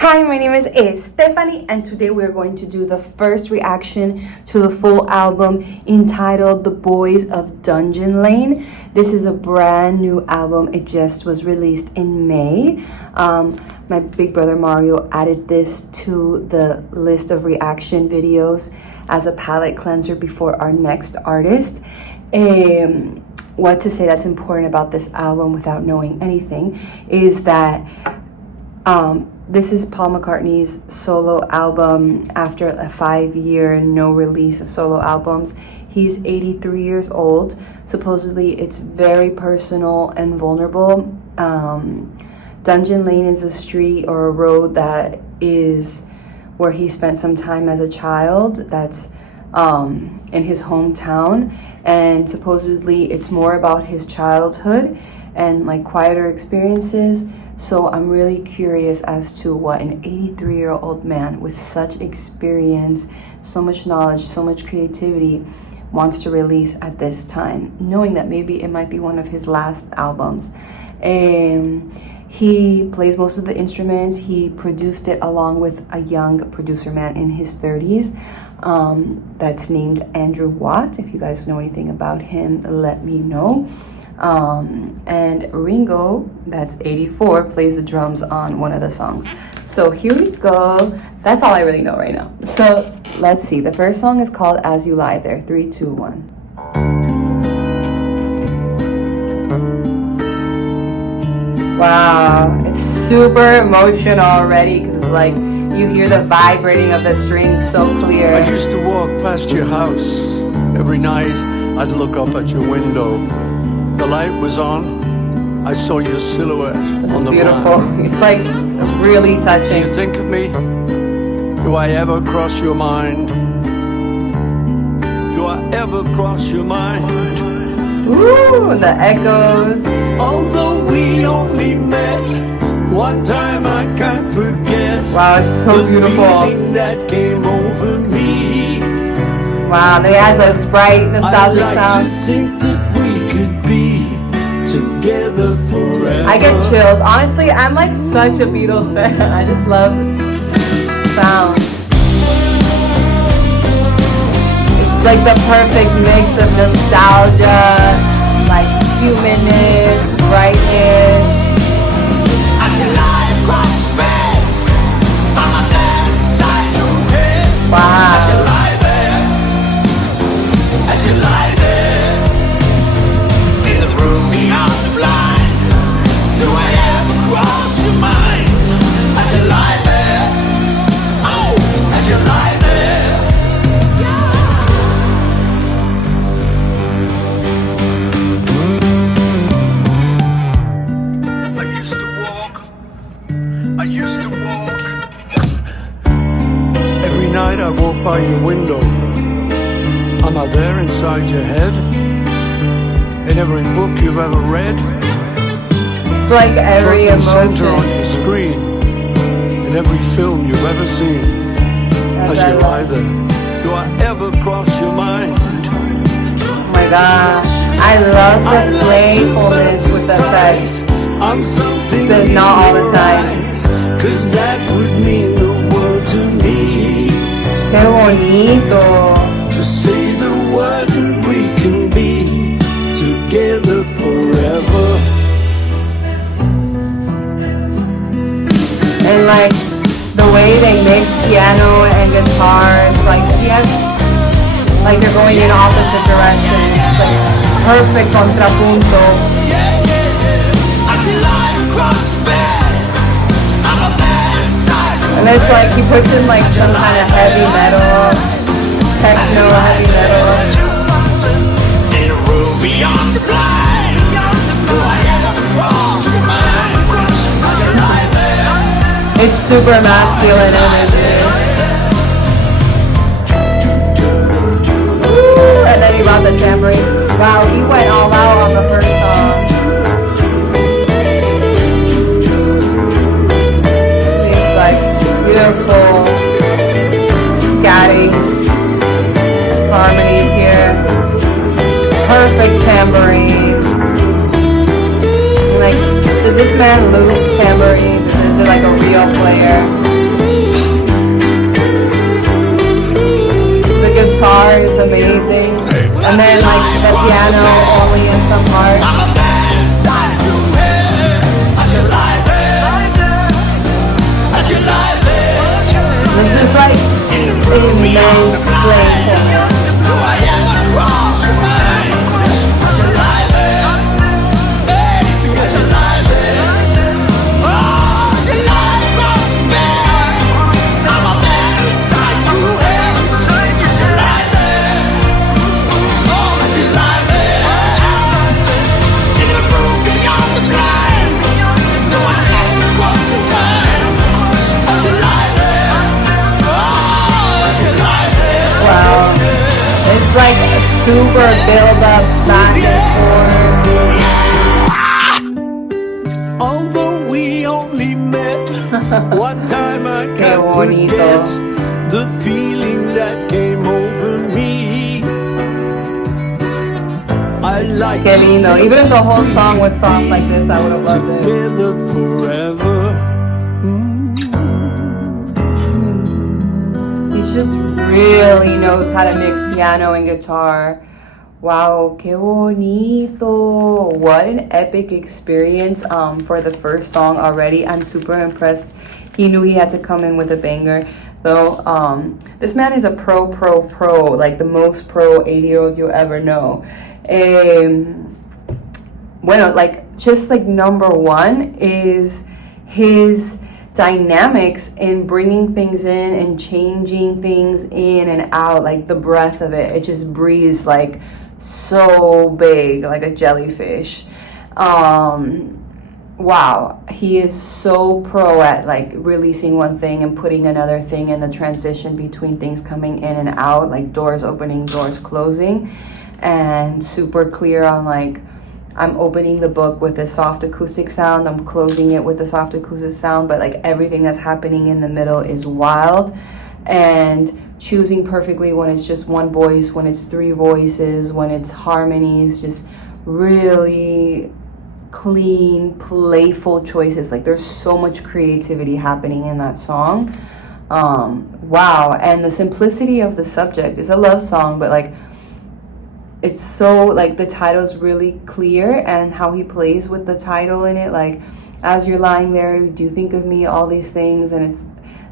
Hi, my name is Stephanie, and today we're going to do the first reaction to the full album entitled The Boys of Dungeon Lane. This is a brand new album. It just was released in May. My big brother Mario added this to the list of reaction videos as a palate cleanser before our next artist. What to say that's important about this album without knowing anything is that this is Paul McCartney's solo album after a 5-year no release of solo albums. He's 83 years old. Supposedly it's very personal and vulnerable. Dungeon Lane is a street or a road that is where he spent some time as a child. That's in his hometown, and supposedly it's more about his childhood and like quieter experiences. So I'm really curious as to what an 83-year-old man with such experience, so much knowledge, so much creativity wants to release at this time, knowing that maybe it might be one of his last albums. He plays most of the instruments. He produced it along with a young producer man in his 30s that's named Andrew Watt. If you guys know anything about him, let me know. And Ringo, that's 84, plays the drums on one of the songs. So here we go. That's all I really know right now. So let's see. The first song is called As You Lie There. 3, 2, 1. Wow, it's super emotional already because it's like you hear the vibrating of the strings so clear. I used to walk past your house every night. I'd look up at your window. The light was on. I saw your silhouette on the beautiful blind. It's like really touching. Do you think of me? Do I ever cross your mind? Do I ever cross your mind? Ooh, the echoes. Although we only met one time, I can't forget. Wow, it's so beautiful. The feeling that came over me. Wow, and it has a bright, nostalgic sound. To think that we could be together forever. I get chills. Honestly, I'm like such a Beatles fan. I just love sound. It's like the perfect mix of nostalgia, like humanness, brightness. Wow. I walk by your window. Am I there inside your head? In every book you've ever read? It's like every emotion on your screen. In every film you've ever seen. As you lie there, do I ever cross your mind? Oh my gosh, I love the playfulness with the effects, but not all the time. Cause that would mean the world to me. Qué bonito. Just say the word and we can be together forever. And like the way they mix piano and guitars, like they're going in opposite directions. It's like perfect contrapunto. And it's like he puts in like some kind of heavy metal, techno heavy metal. In a room beyond the blind, do I ever cross your mind? As you lie there. It's super masculine energy. Woo! And then he brought the tambourine. Wow, he went all out on the first song. Beautiful scatting harmonies here. Perfect tambourine. Like, does this man loop tambourines or is it like a real player? And then like the piano only in some parts. I'm a bad side to heaven. I should lie there. I should lie there. This is like immense playfulness. Who I am across your mind. I should lie there. Hey, I should lie there. Oh, I should lie across your mind. I'm a bad side to heaven. I should lie there. Oh, I should lie there. In the room beyond the blind. Do I have to cross your mind? I should lie there. Oh, I should lie there. Wow. It's like super build-ups back and forth. Although we only met one time, I Qué can't bonito. forget the feeling that came over me. I like Qué lindo. Even if the whole song was soft like this, I would have loved it. together forever. He just really knows how to mix piano and guitar. Wow, qué bonito. What an epic experience for the first song already. I'm super impressed. He knew he had to come in with a banger. Though, this man is a pro, like the most pro 80-year-old you'll ever know. Bueno, like, just like number one is his dynamics in bringing things in and changing things in and out, like the breath of it just breathes like so big, like a jellyfish. Wow, he is so pro at like releasing one thing and putting another thing in the transition between things coming in and out, like doors opening, doors closing, and super clear on like, I'm opening the book with a soft acoustic sound, I'm closing it with a soft acoustic sound, but like everything that's happening in the middle is wild, and choosing perfectly when it's just one voice, when it's three voices, when it's harmonies, just really clean, playful choices. Like there's so much creativity happening in that song. Wow, and the simplicity of the subject. It's a love song, but like it's so like the title's really clear, and how he plays with the title in it, like as you're lying there, do you think of me, all these things. And it's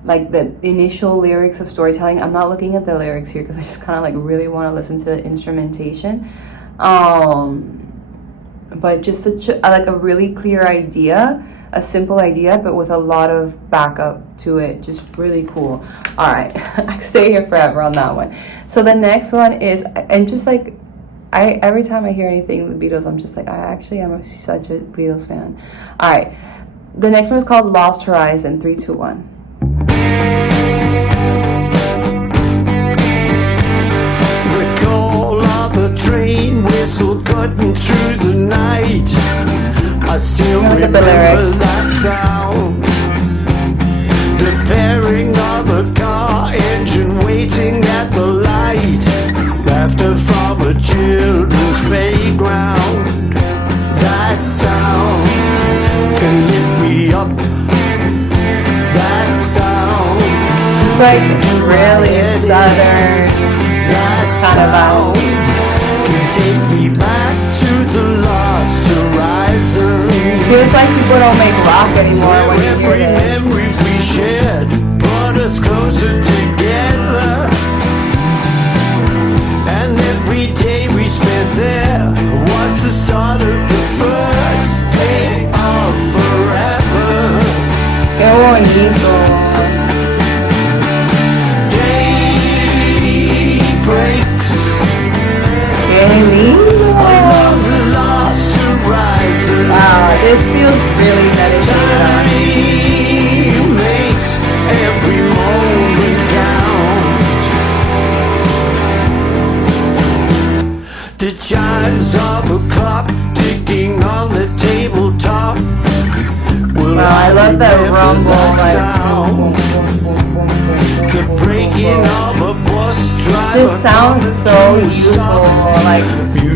like the initial lyrics of storytelling. I'm not looking at the lyrics here because I just kind of like really want to listen to the instrumentation, but just such like a really clear idea, a simple idea, but with a lot of backup to it. Just really cool. All right. I stay here forever on that one. So the next one is, and just like every time I hear anything with the Beatles, I'm just like, I actually am such a Beatles fan. All right. The next one is called Lost Horizon. 3, 2, 1. The call of a train whistle cutting through the night. I still remember that sound. The pairing of a car engine waiting at the light. Laughter from a children's playground. That sound can lift me up. That sound. This is like really southern kind of vibe. Can take me back to the lost horizon. Feels like people don't make rock anymore when you hear Every this. memory we shared brought us closer together. And every day we spent there was the start of the first day of forever. Qué bonito. Day breaks Qué lindo. along the lost horizon. Wow, this feels really meditative. Time makes every moment count. The chimes of a clock ticking on the tabletop. Wow, I love that rumble. The breaking of a bus driver. Just sounds so youthful, like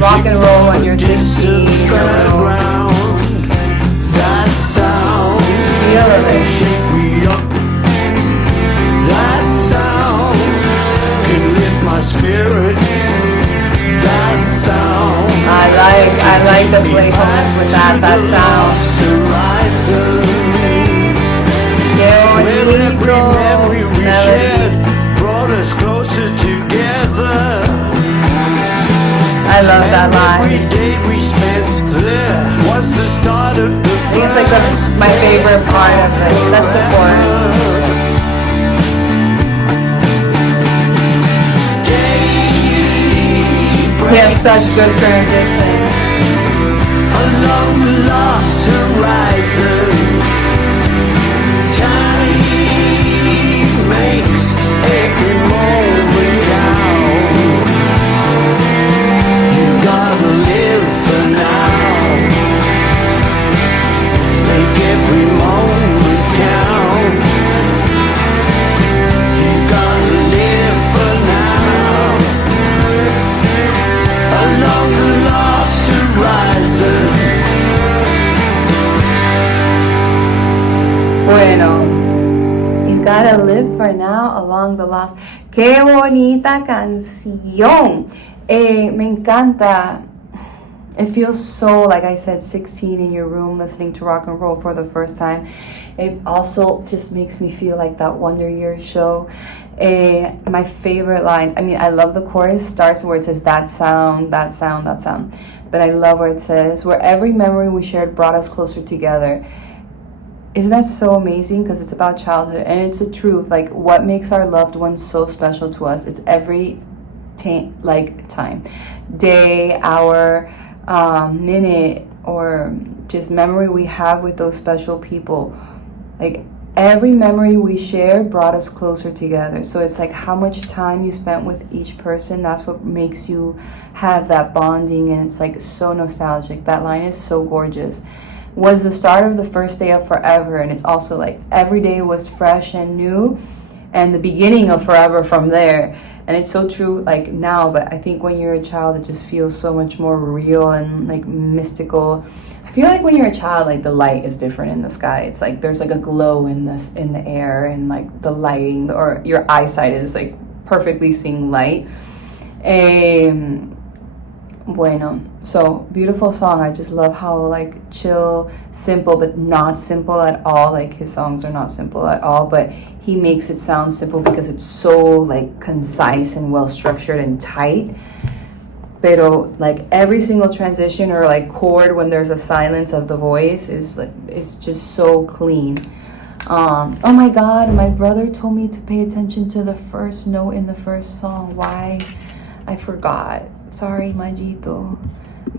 rock and roll when you're 16. That sound Feel of it. shake me up. That sound can lift my spirits. That like the playfulness with that sound. Every memory we shared brought us closer together. I love that line. Every day we spent there was the start of the I think it's like my favorite part of it. That's the chorus. He has such good transitions. Along the lost horizon, time makes every moment count. You gotta live for now. Make every moment count. You gotta live for now. Along the lost horizon. Bueno, you gotta live for now along the lost. Qué bonita canción. Me encanta. It feels so, like I said, 16 in your room listening to rock and roll for the first time. It also just makes me feel like that Wonder Years show. My favorite line, I mean, I love the chorus, starts where it says that sound, that sound, that sound. But I love where it says, where every memory we shared brought us closer together. Isn't that so amazing? Because it's about childhood and it's the truth. Like, what makes our loved ones so special to us? It's every time, day, hour, minute, or just memory we have with those special people. Like, every memory we shared brought us closer together. So it's like how much time you spent with each person, that's what makes you have that bonding, and it's like so nostalgic. That line is so gorgeous. Was the start of the first day of forever, and it's also like every day was fresh and new, and the beginning of forever from there. And it's so true, like now, but I think when you're a child it just feels so much more real and like mystical. I feel like when you're a child, like the light is different in the sky. It's like there's like a glow in the air, and like the lighting, or your eyesight is like perfectly seeing light. Bueno, so beautiful song. I just love how like chill, simple, but not simple at all. Like his songs are not simple at all, but he makes it sound simple because it's so like concise and well structured and tight. Pero like every single transition or like chord when there's a silence of the voice is like, it's just so clean. Oh my God, my brother told me to pay attention to the first note in the first song. Why? I forgot. Sorry, Majito.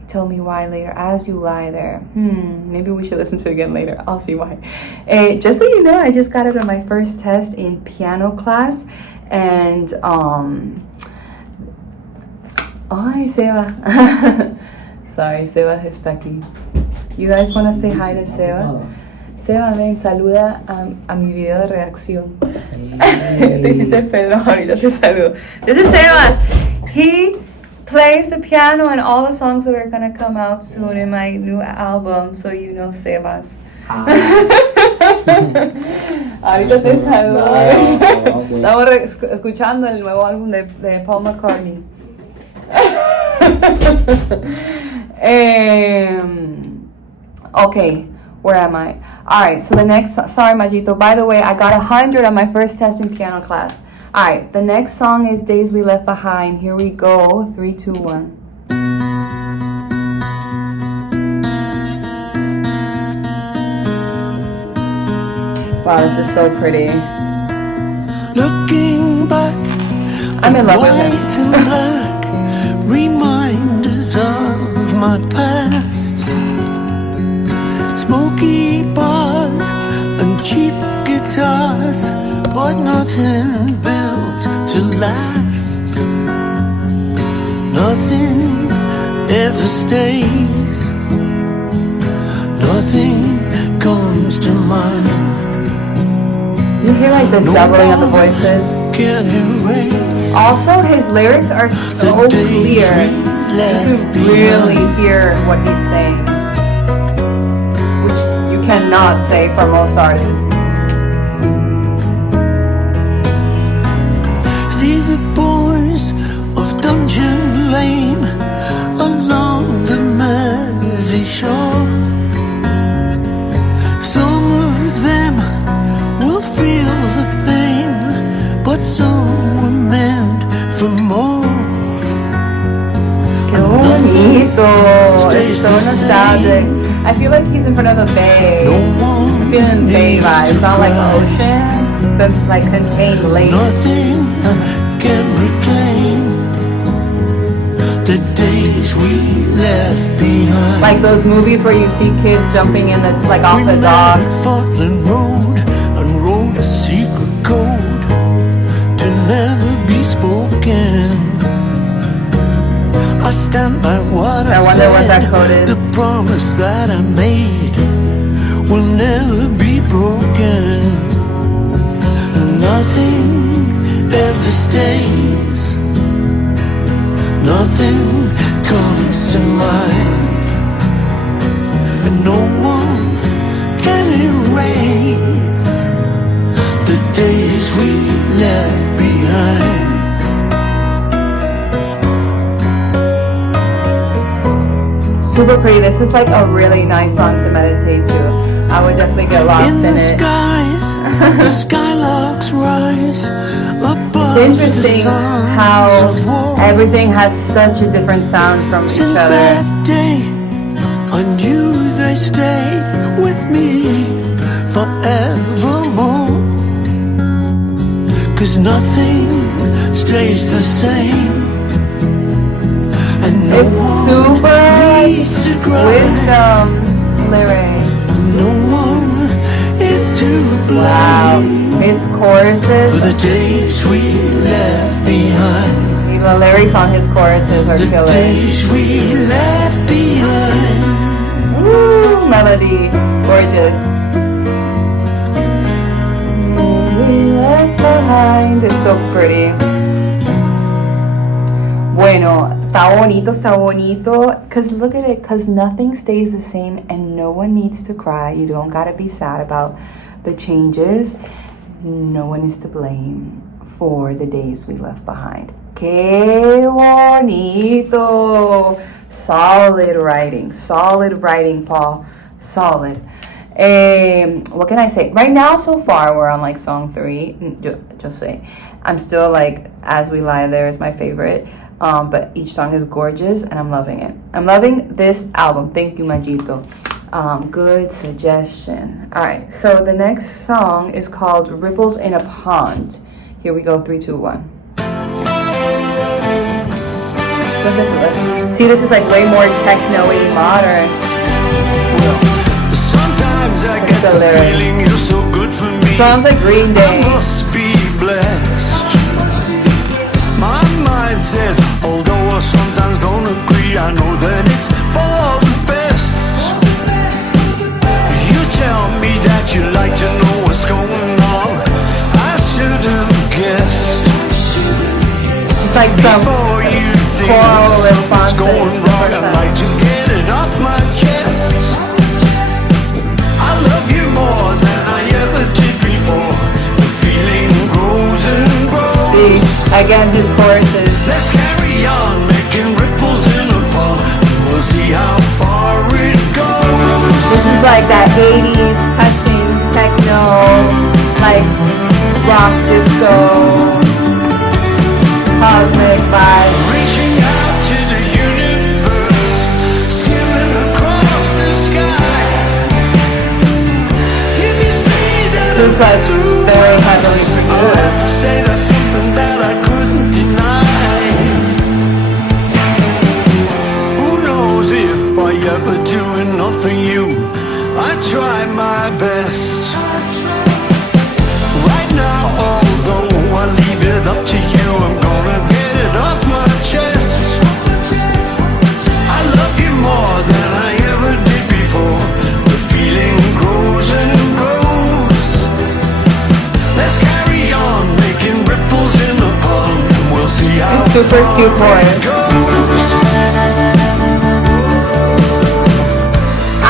Tell me why later. As you lie there. Maybe we should listen to it again later. I'll see why. Just so you know, I just got it on my first test in piano class. And, ay, Seba. Sorry, Seba está aquí. You guys want to say hi to Seba? Seba, ven, saluda a mi video de reacción. Te hiciste Pedro, ahorita te saludo. This is Sebas. He plays the piano in all the songs that are gonna come out soon in my new album, so you know Sebas. Ahorita te saludo. Estamos escuchando el nuevo álbum de Paul McCartney. Okay, where am I? Alright, so the next, sorry Majito, by the way, I got 100 on my first test in piano class. Alright, the next song is Days We Left Behind. Here we go. 3, 2, 1. Wow, this is so pretty. Looking back, I'm in love with him. white and black, reminders of my past. Smoky bars and cheap guitars, but nothing built to last. Nothing ever stays. Nothing comes to mind. You hear like the doubling of the voices? Can erase Also, his lyrics are so clear. You can really hear what he's saying, which you cannot say for most artists. See the boys of Dungeon Lane along the Mersey. some were meant for more. Qué bonito. It's so nostalgic. I feel like he's in front of a bay. I'm feeling bay vibes. Not like ocean, but like contained lakes. Nothing can reclaim the days we left behind. Like those movies where you see kids jumping in the like off the dock. Forthland Road and wrote a secret code to never be spoken. I stand by what I wonder said. what that code is. The promise that I made will never be broken. Nothing ever stays. Nothing comes to mind, and no one can erase the days we left behind. Super pretty. This is like a really nice song to meditate to. I would definitely get lost in it. Skies, the skylarks rise above. It's interesting how everything has such a different sound from each Since other. that day, I knew they stay with me forevermore. 'Cause nothing stays the same. And no It's super needs to cry. wisdom lyrics. No one is to Wow. blame His for choruses, the days we left behind. the lyrics on his choruses are The killer. days we left behind. Woo, melody, gorgeous. We left behind. It's so pretty. Bueno, está bonito. Cause look at it, cause nothing stays the same and no one needs to cry. You don't gotta be sad about the changes. No one is to blame for the days we left behind. Que bonito. Solid writing, Paul. Solid. What can I say? Right now, so far, we're on like song 3. Just say, I'm still like As We Lie There is my favorite. But each song is gorgeous and I'm loving it. I'm loving this album. Thank you, Majito. Good suggestion. All right, so the next song is called Ripples in a Pond. Here we go, 3, 2, 1. See, this is like way more techno-y, modern. Sometimes I get the the lyrics. feeling you're so good for me. Sounds like Green I Day. must be blessed. My mind says, although I sometimes don't agree, I know that it's for the best. You tell me that you like to know what's going on. I should have guessed. It's like some Before you think choral something's responses. going wrong, I'd like to get it off my chest. I love you more than I ever did before. The feeling grows and grows. See, again, his choruses. Let's carry on, making ripples in the pond. We'll see how far it goes. This is like that 80s touching techno, like rock disco, cosmic vibe. Reaching out to the universe, skimming across the sky. If you say that This is like very heavily I'll have to produced. say that's something that I couldn't deny. Who knows if I ever do enough for you? I try my best. Right now, although I leave it up to you, I'm gonna get it off my chest. I love you more than I ever did before. The feeling grows and grows. Let's carry on, making ripples in the pond, and we'll see how It's super cute far it chorus. goes.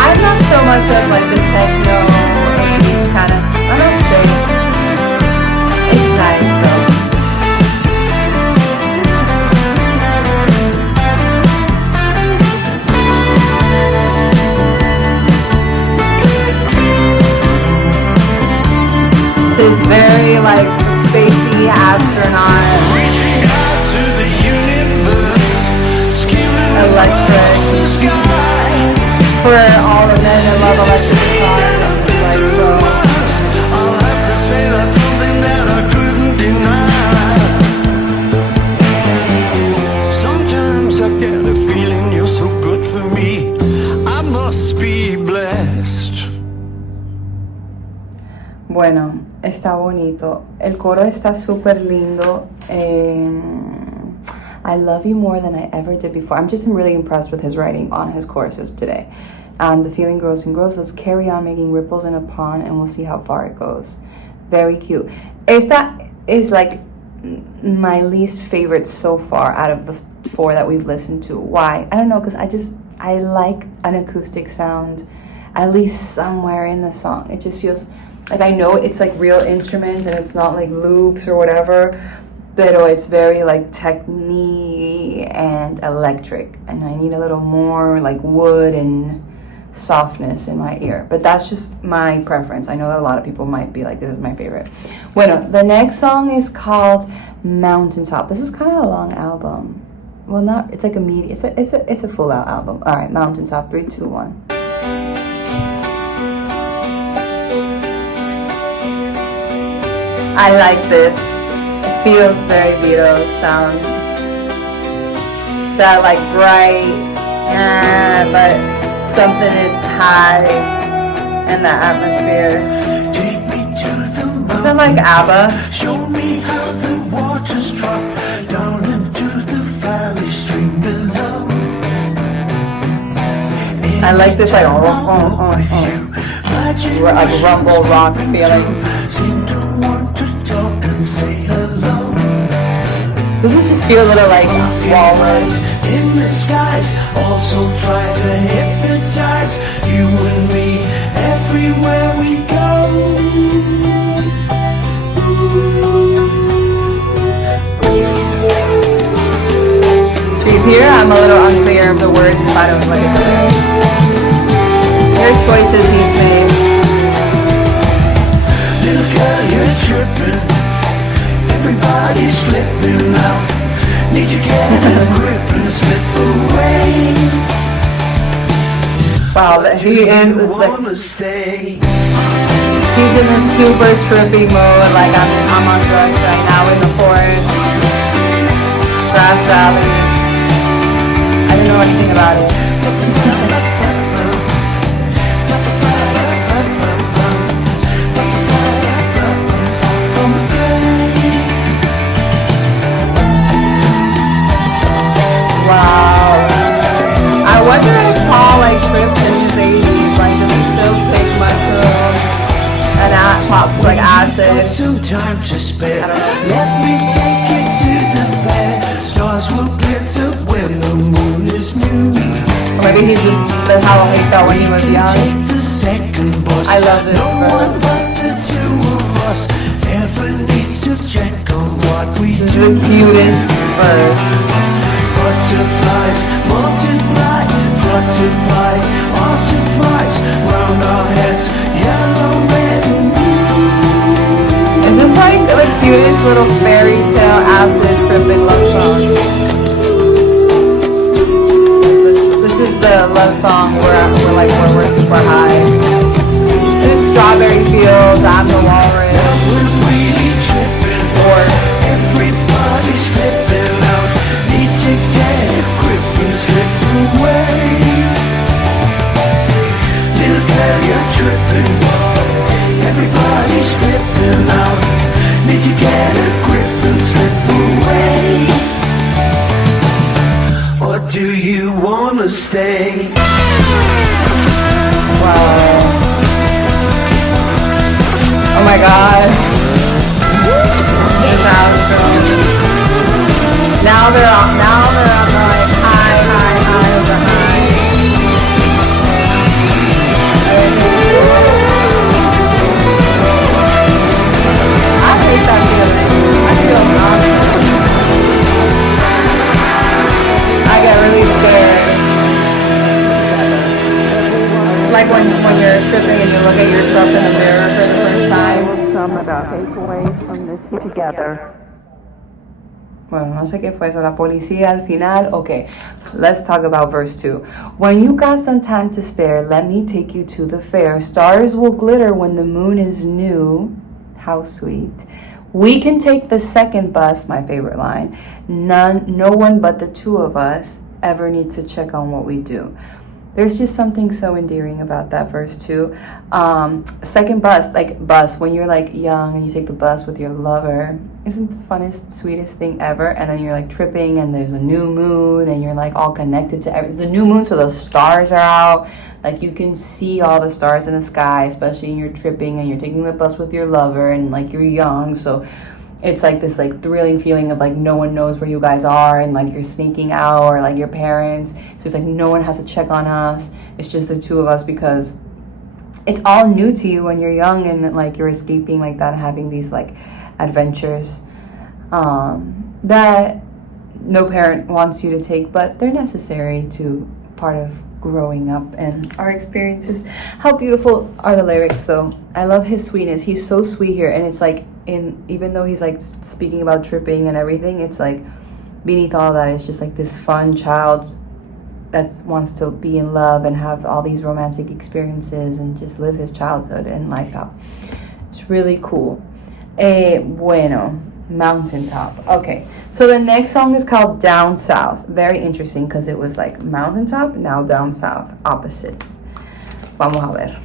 I'm not so much of like the techno 80s kind of. I don't say. It's nice though. It's very like spacey astronaut, Reaching out to the universe, skimming electric. across the sky. For all the men that love electric guitar, this is like so. I'll have to say that's something that I couldn't deny. Sometimes I get a feeling you're so good for me. I must be blessed. Bueno, está bonito. El coro está súper lindo. I love you more than I ever did before. I'm just really impressed with his writing on his choruses today. The feeling grows and grows. Let's carry on making ripples in a pond and we'll see how far it goes. Very cute. Esta is like my least favorite so far out of the 4 that we've listened to. Why? I don't know, because I like an acoustic sound at least somewhere in the song. It just feels like I know it's like real instruments and it's not like loops or whatever, but it's very like technique and electric, and I need a little more like wood and softness in my ear. But that's just my preference. I know that a lot of people might be like, this is my favorite. Bueno, the next song is called Mountaintop. This is kind of a long album. Well, not, it's like a medium, it's a full out album. All right, Mountaintop, 3, 2, 1. I like this. It feels very Beatles sound. That like bright, but something is high in the atmosphere. Take me to the Is that like ABBA? Show me how the waters drop down into the valley stream below. I like this like rumble rock feeling. Seem to want to talk and say hello. Does this just feel a little like walrus? In the skies also try to hypnotize you and me everywhere we go. See, here I'm a little unclear of the words if I don't look at the lyrics. There are choices he's made. Little girl, you're tripping. Everybody's flipping out. Need to get a grip and slip away. Wow, he is like, Wanna stay. he's in a super trippy mode. Like I'm on drugs right now in the forest, grass valley. I don't know anything about it. Wow. I wonder if Paul like trips in his 80s, like does he still take mushrooms and pops like acid? Some time to spare. I don't know. Let me take you to the fair. Stars will glitter when the moon is new. Or maybe he's just that's how he felt when he was young. Take the second bus. I love this No one verse. but the two of us ever needs to check on what we This is do. the cutest verse. Butterflies multiply, fluttered by our surprise. Round our heads, yellow, red, and blue. Is this like the cutest little fairy tale acid tripping love song? This is the love song where we're super high. This is Strawberry Fields, I'm the Walrus, We're really tripping. or Everybody's flipping out. Need to get a grip and slip away. Little girl, you're tripping. Everybody's flipping out. Need to get a grip and slip away. Or do you wanna stay? wow. Oh my god. This outro. Now they're on the like high of the high. I hate that feeling. I feel nauseous. I get really scared. together. Bueno, no sé qué fue eso, la policía al final. Okay, let's talk about verse 2. When you got some time to spare, let me take you to the fair. Stars will glitter when the moon is new. How sweet. We can take the second bus, my favorite line. No one but the two of us ever needs to check on what we do. There's just something so endearing about that verse too. Second bus, like bus, when you're like young and you take the bus with your lover, isn't the funnest, sweetest thing ever? And then you're like tripping and there's a new moon and you're like all connected to everything. The new moon, so the stars are out. Like you can see all the stars in the sky, especially when you're tripping and you're taking the bus with your lover and like you're young. So it's like this like thrilling feeling of like no one knows where you guys are and like you're sneaking out, or like your parents. So it's like no one has to check on us. It's just the two of us because it's all new to you when you're young and like you're escaping like that, having these like adventures that no parent wants you to take, but they're necessary to part of growing up and our experiences. How beautiful are the lyrics though. I love his sweetness. He's so sweet here, and it's like even though he's like speaking about tripping and everything, it's like beneath all that, it's just like this fun child that wants to be in love and have all these romantic experiences and just live his childhood and life out. It's really cool. Bueno, Mountaintop. Okay, so the next song is called Down South. Very interesting because it was like mountaintop, now down south, opposites. Vamos a ver.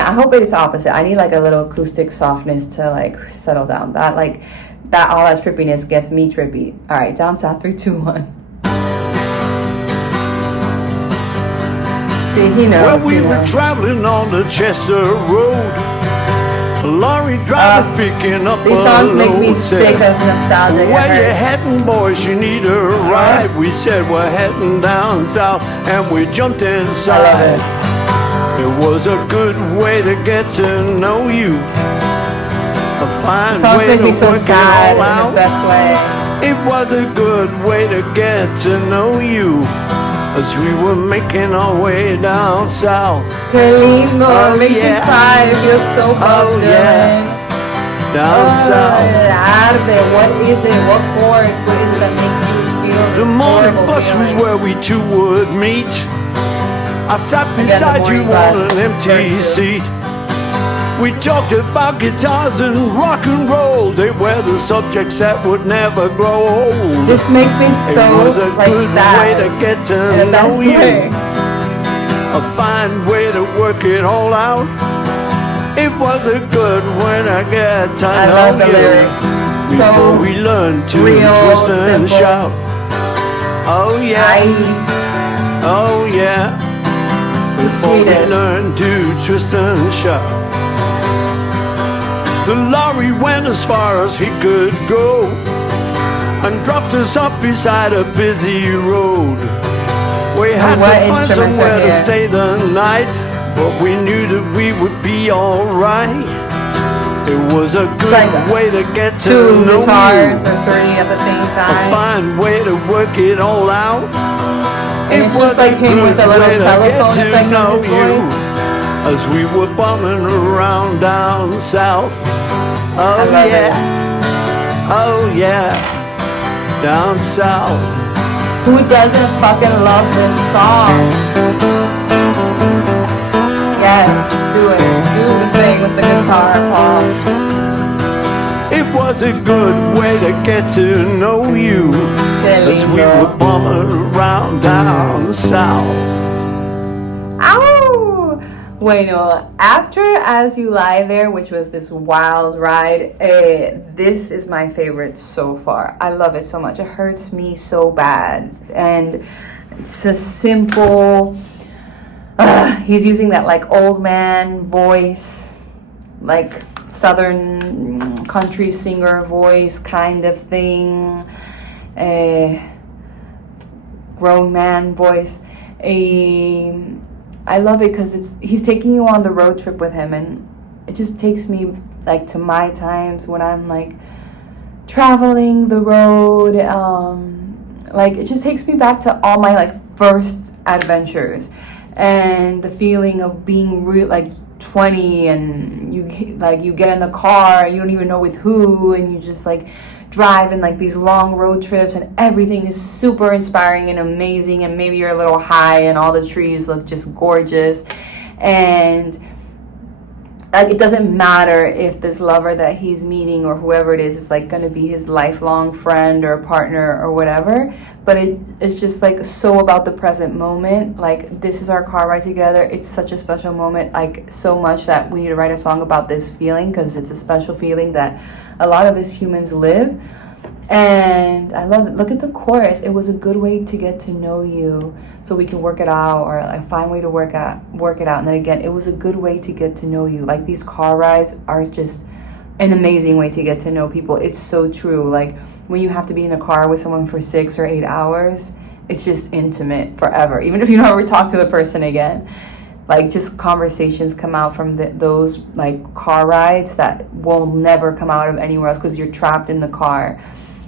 I hope it is opposite. I need like a little acoustic softness to like settle down. That all that trippiness gets me trippy. All right, down south, 3, 2, 1. See, he knows. Well, we were traveling on the Chester Road. A lorry driver picking up these songs make me sick of nostalgia. Where you heading, boys? You need a ride. We said we're heading down south, and we jumped inside. I love it. It was a good way to get to know you. A fine songs way make to me so work sad it all in out. the best way. It was a good way to get to know you as we were making our way down south. Que lindo, Oh, it makes yeah. me cry. It feels so Bob Oh, Dylan. yeah. Down south. Arde. What is it? What chords? What is it that makes you feel The this morning horrible bus was feeling? where we two would meet. I sat Again, the beside you morning on bus, an empty verse 2. seat. We talked about guitars and rock and roll. They were the subjects that would never grow old. This makes me It so was a like good sad way to get to in the know best you. way. A fine way to work it all out. It was a good way to get to I know love the you. lyrics. Before So we learned to real, twist and simple. shout. Oh yeah, oh yeah. It's the Before we sweetest. learned to twist and shout. The lorry went as far as he could go and dropped us up beside a busy road. We had what to find instruments are somewhere to here? stay the night, but we knew that we would be alright. It was a good like way to get to Two know guitars you. or 3 at the same A time. fine way to work it all out. And it's just like him with a little telephone effect on his voice. As we were bumming around down south. Oh I love yeah, it. oh yeah, down south. Who doesn't fucking love this song? Yes, do it. Do the thing with the guitar, Paul. It was a good way to get to know you as we were bumming around down south. Ow! Bueno, after As You Lie There, which was this wild ride, this is my favorite so far. I love it so much. It hurts me so bad. And it's a simple... he's using that like old man voice, like southern country singer voice kind of thing. Grown man voice. I love it because he's taking you on the road trip with him, and it just takes me like to my times when I'm like traveling the road. Like it just takes me back to all my like first adventures, and the feeling of being real, like 20, and you get in the car, you don't even know with who, and you just like drive in like these long road trips, and everything is super inspiring and amazing, and maybe you're a little high and all the trees look just gorgeous, and like it doesn't matter if this lover that he's meeting or whoever it is like gonna be his lifelong friend or partner or whatever, but it's just like so about the present moment. Like, this is our car ride together. It's such a special moment, like so much that we need to write a song about this feeling, because it's a special feeling that a lot of us humans live. And I love it. Look at the chorus. It was a good way to get to know you so we can work it out, or like find a way to work it out. And then again, it was a good way to get to know you. Like, these car rides are just an amazing way to get to know people. It's so true. Like, when you have to be in a car with someone for 6 or 8 hours, it's just intimate forever, even if you don't ever talk to the person again. Like, just conversations come out from those like car rides that will never come out of anywhere else, because you're trapped in the car.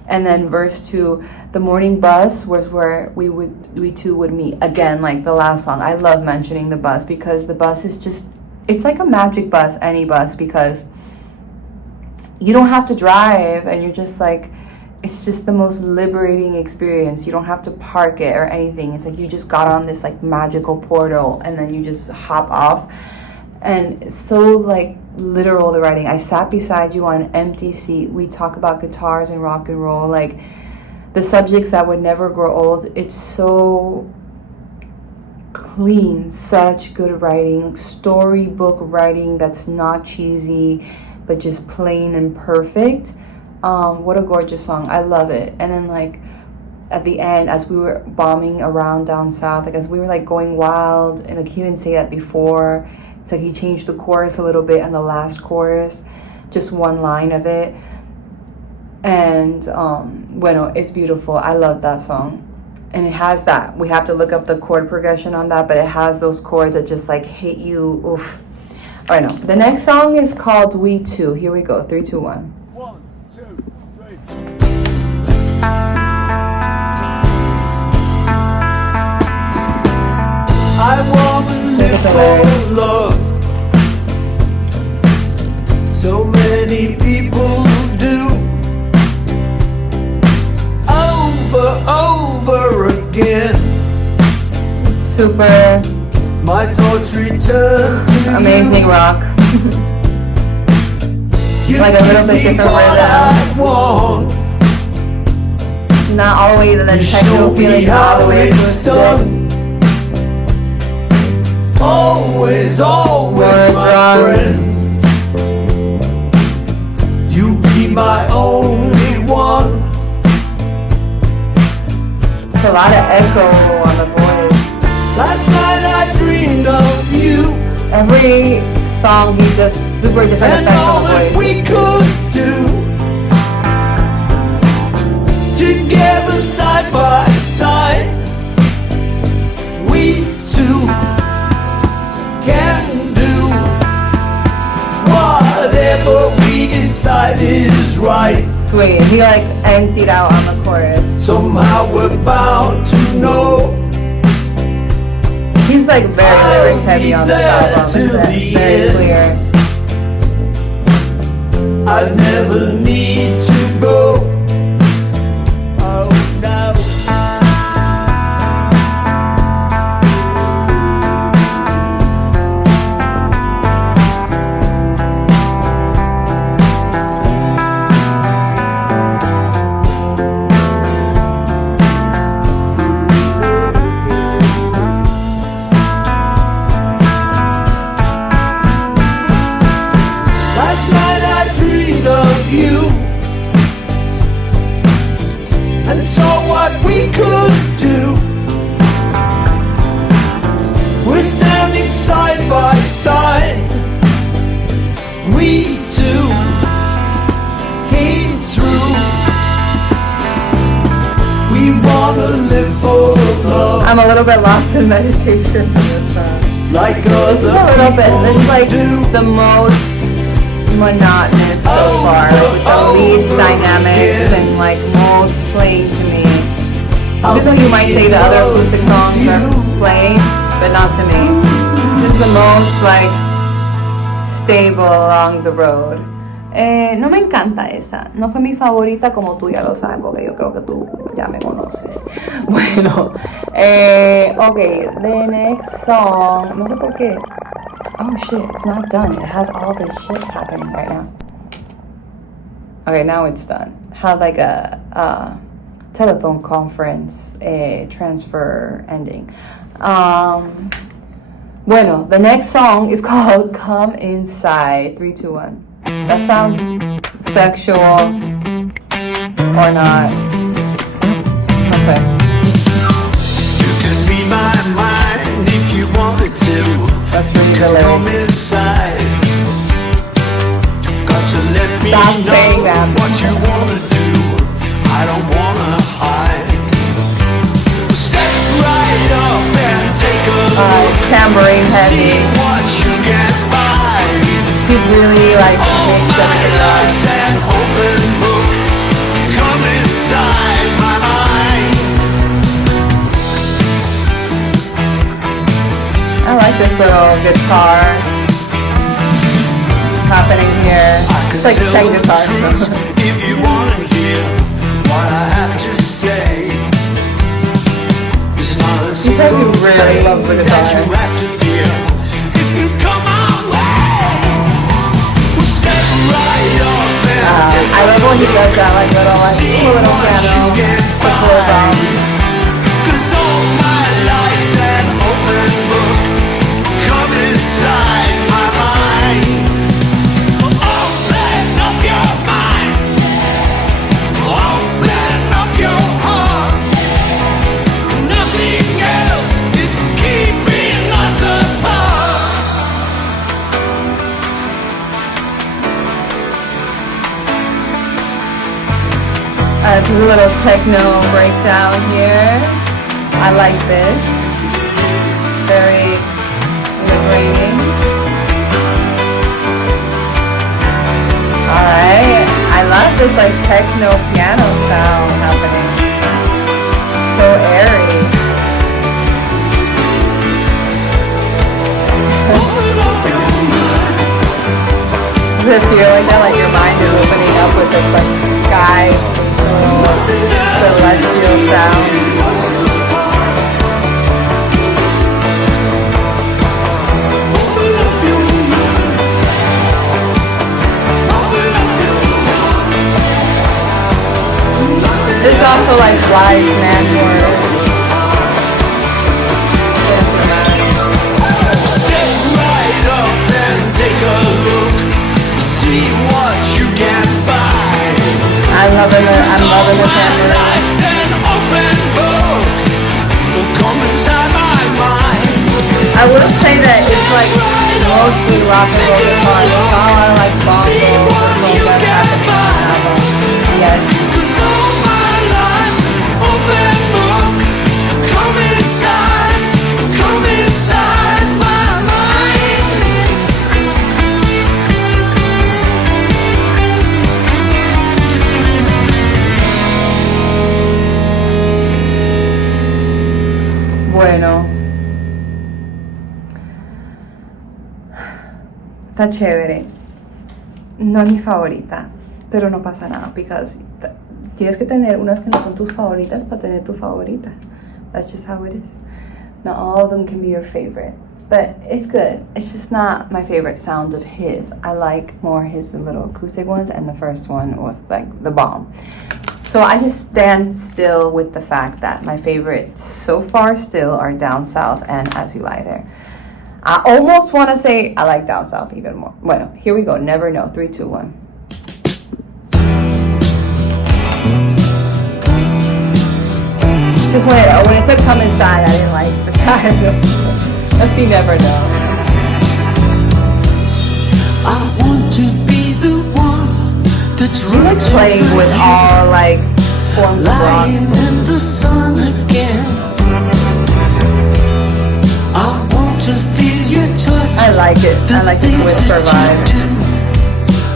And then verse 2, the morning bus was where we two would meet. Again, like the last song, I love mentioning the bus, because the bus is just, it's like a magic bus, any bus, because you don't have to drive, and you're just like, it's just the most liberating experience. You don't have to park it or anything. It's like you just got on this like magical portal, and then you just hop off. And it's so like literal, the writing. I sat beside you on an empty seat. We talk about guitars and rock and roll, like the subjects that would never grow old. It's so clean, such good writing, storybook writing that's not cheesy, but just plain and perfect. What a gorgeous song. I love it. And then like at the end, as we were bombing around down south, like as we were like going wild, and like he didn't say that before, it's like he changed the chorus a little bit, and the last chorus, just one line of it. And bueno, it's beautiful. I love that song. And it has that, we have to look up the chord progression on that, but it has those chords that just like hit you. Oof. All right, no. The next song is called We Two. Here we go. 3, 2, 1. 1, 2, 3. I want to live for love. So many people do. Over again. Super My thoughts return to amazing you. rock. You Like a little bit give me different what I rhythm. want. Not all the way to the You techno show me feeling, not all the how way to it's done. Always, always, More my drums. friend. You be my only one. It's a lot of echo on the voice. Last night I dreamed of you, Every song he does super different and effects all on the that voice. we could do together side by side. We two can do whatever we decide is right. Sweet. He like emptied out on the chorus. Somehow we're bound to know. He's like very lyric heavy on this album. It's very clear. I never need to go. Oh no. Last night I dreamed of you and saw what we could do. We're standing side by side. We two came through. We wanna live for love. I'm a little bit lost in meditation on this song. Like This is a little bit, this is like the most monotonous so far, with the least dynamics and like most playing to me. Even though you might say the other acoustic songs are playing, but not to me. This is the most like stable along the road. No me encanta esa. No fue mi favorita, como tú ya lo sabes, porque yo creo que tú ya me conoces. Bueno, okay, the next song. No sé por qué. Oh shit, it's not done. It has all this shit happening right now. Okay, now it's done. Had like a telephone conference transfer ending. Bueno, the next song is called Come Inside. 3, 2, 1. That sounds sexual or not. No sé. You can read my mind if you wanted to. Let's read the Come lyrics. inside. Got to let me Stop saying know that. what you wanna do. I don't wanna hide. Step right up and take a look. Tambourine See heavy. what you can find. He really like All makes my everything life's up. an open book. Come inside my mind. I like this little guitar happening here. I can It's like tell 10 the guitars. truth if you wanna hear what I have to say. It's not a You said you single really thing love the that guitar. you have to fear. If you come our way, we'll step right up and take I love when he does that like little see cool little what you piano. can It's a cool find. song. 'Cause all my life's an open book. Come inside my mind. Open up your mind. Open up your heart. Nothing else is keeping us apart. There's a little techno breakdown here. I like this. Very liberating. Alright. I love this like techno piano sound happening. So airy. Does it feel like that? Like your mind is opening up with this like sky, celestial sound. This also like wise man words. Step right up and take a look. See what you can find. I'm loving the family. Life's an open book. Come inside my mind. I wouldn't say that it's like mostly rock and roll guitar. It's not a lot of like bongos or congas happening on this album. Yes. 'Cause all my life's an open book. Come inside my mind. Bueno. Está chévere. No es mi favorita, pero no pasa nada, because tienes que tener unas que no son tus favoritas para tener tu favorita. That's just how it is. Not all of them can be your favorite, but it's good. It's just not my favorite sound of his. I like more his little acoustic ones, and the first one was like the bomb. So I just stand still with the fact that my favorites so far still are Down South and As You Lie There. I almost want to say I like Down South even more. Bueno, here we go. Never know. 3, 2, 1. It's just when it said come inside, I didn't like the title. Let's see, never know. I want to be the one that's You like playing with all like forms of rock. lying in the sun again. I want to feel your touch. I like it. I like this whisper vibe.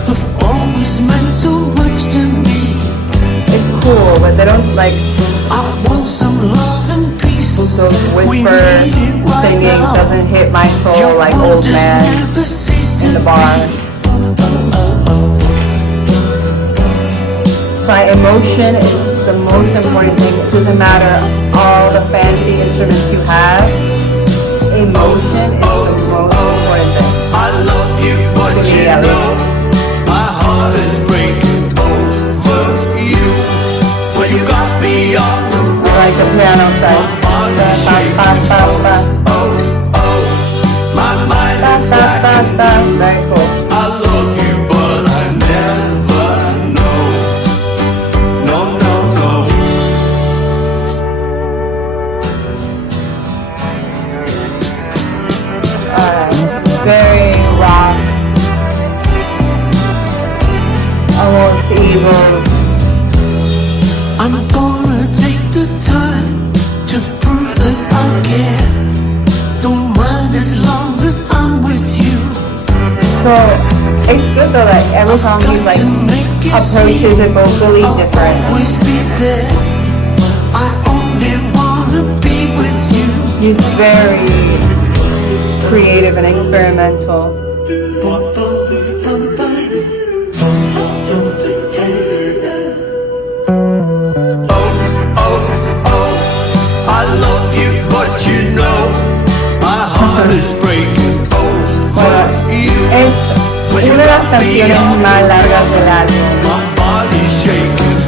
Have always meant so much to me. It's cool, but they don't like. I want some love and peace. those whisper singing doesn't hit my soul like old man in the bar. So emotion is the most important thing. It doesn't matter all the fancy instruments you have. Emotion is the most important thing. I love you, but you know my heart is breaking over you. When you got me off the I like the piano side. my mind is black and blue. Very cool. I love you, but I never know. No, no, no. Very rock. Almost Eagles. I'm gonna take the time to prove that I care. Don't mind as long as I'm with you. So it's good though that every song he like approaches it vocally different. Always be there. I only wanna be with you. He's very creative and experimental. I love you, but you know my heart is breaking over you. Es una de las canciones más largas del álbum, My body's shaking.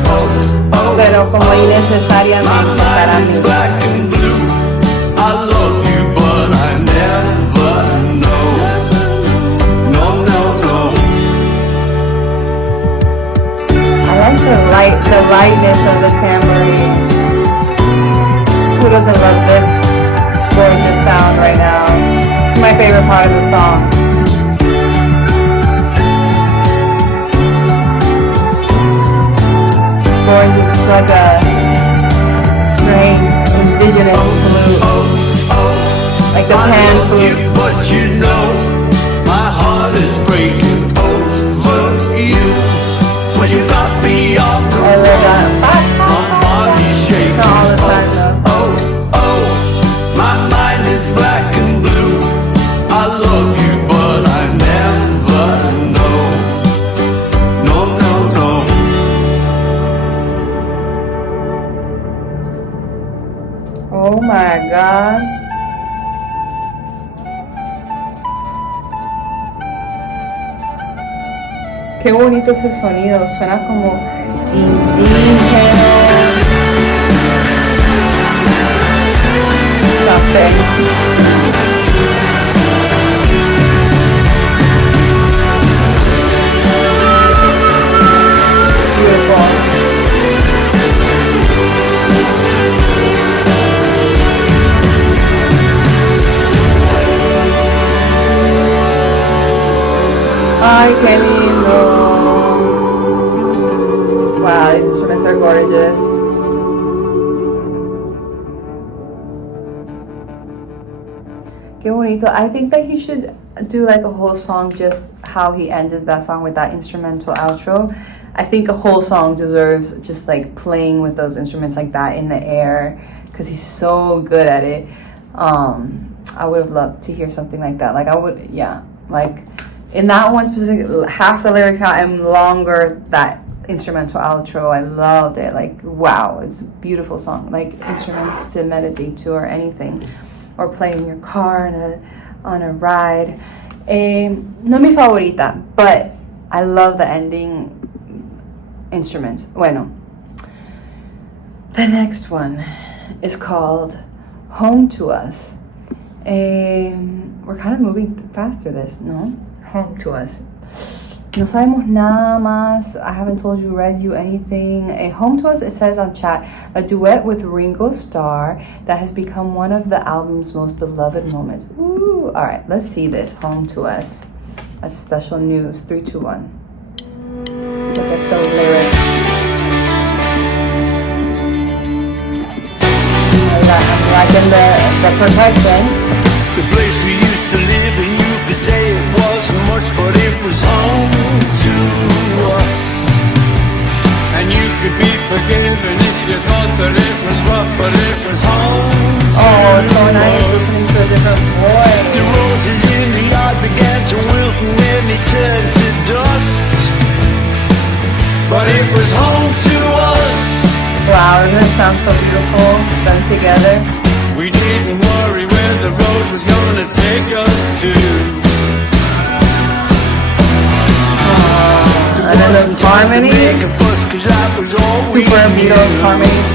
pero como innecesariamente My para mind is mí. black and blue. I love you, but I never know. No, no, no. I like the lightness of the tambourine. Who doesn't love this gorgeous sound right now? It's my favorite part of the song. It's gorgeous. It's like a strange indigenous flute, like the pan I love you, flute. but you know my heart is breaking over you. When you got me off the I love that. my body's shaking. Not all the time though. My mind is black and blue. I love you, but I never know. No, no, no. Oh my God. Qué bonito ese sonido, suena como indígena. No sé. Beautiful. Ay, qué lindo. Wow, these instruments are gorgeous. Qué bonito. I think that he should do like a whole song just how he ended that song with that instrumental outro. I think a whole song deserves just like playing with those instruments like that in the air because he's so good at it. I would have loved to hear something like that. Like I would, yeah, like in that one specific, half the lyrics out and longer that instrumental outro. I loved it. Like, wow, it's a beautiful song. Like instruments to meditate to or anything, or play in your car on a ride. No mi favorita, but I love the ending instruments. Bueno, the next one is called Home to Us. We're kind of moving faster this, no? Home to Us. No sabemos nada más. I haven't told you, read you anything. Home to Us, it says on chat, a duet with Ringo Starr that has become one of the album's most beloved moments. Ooh, all right, let's see this. Home to Us. That's special news. 3, 2, 1. Let's look at the lyrics. I'm liking the percussion. The place we used to live in, you could say it wasn't much, but it was home to us. And you could be forgiven if you thought that it was rough, but it was home to it's so nice listening to a different voice. The roses in the yard began to wilt and then they turned to dust. But it was home to us. Wow, doesn't it sound so beautiful done together? We didn't worry where the road was gonna take us to. And then those harmonies, super Beatles harmonies.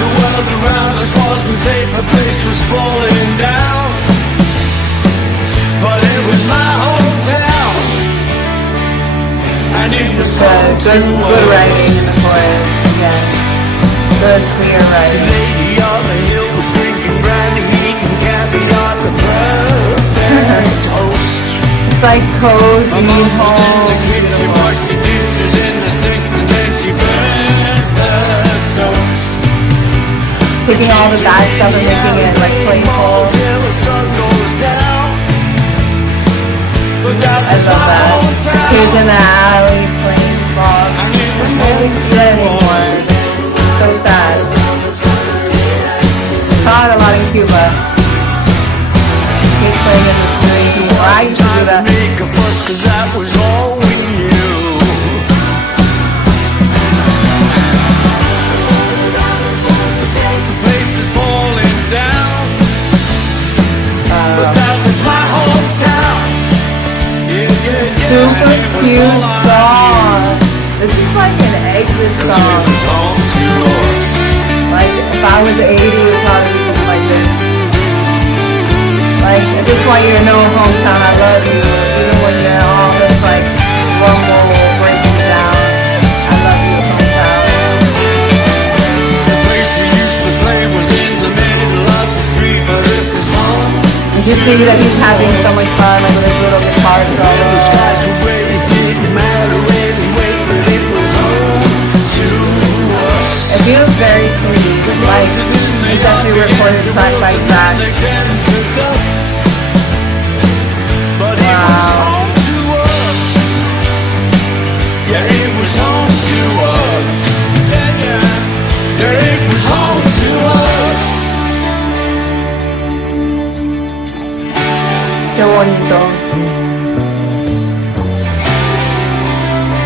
The world around us wasn't safe, the place was falling down. But it was my hometown, and it was home to Good writing in the chorus, again. Good, clear The writing. lady on the hill was drinking brandy, eating caviar, the perfect host. It's like cozy, My mom was in the home, kitchen, beautiful. washed the dishes in the sink, and then she burned the toast. Taking all the bad stuff and making it like playful. Till the sun goes down. But that I was love my that. hometown, Kids in the alley playing ball. and it was I don't home see that anymore. It's so sad. Saw it a lot in Cuba. Kids playing in the street. I used to do Time to that. make a fuss, 'cause that was all we knew. The place is falling down, but that was my hometown. Yeah, yeah, yeah. Super And it was cute all I song. This is like an exit knew. 'Cause it song. was home to us. Like if I was 80, it would probably be something like this. Like I just want you to know, hometown, I love you. Even when you're all this like rumble breaking down. I love you, hometown. The place we used to play was in the middle of the street, but it was home. You can see that he's having so much fun, like with his little guitar The solo. skies were gray, it didn't matter anyway, but it was home to us. It feels very clean, like it's definitely recorded track by track. They turned to dust, but it was Wow. home to us. Yeah, it was home to us. Yeah, yeah. Yeah, it was home to us. Qué bonito.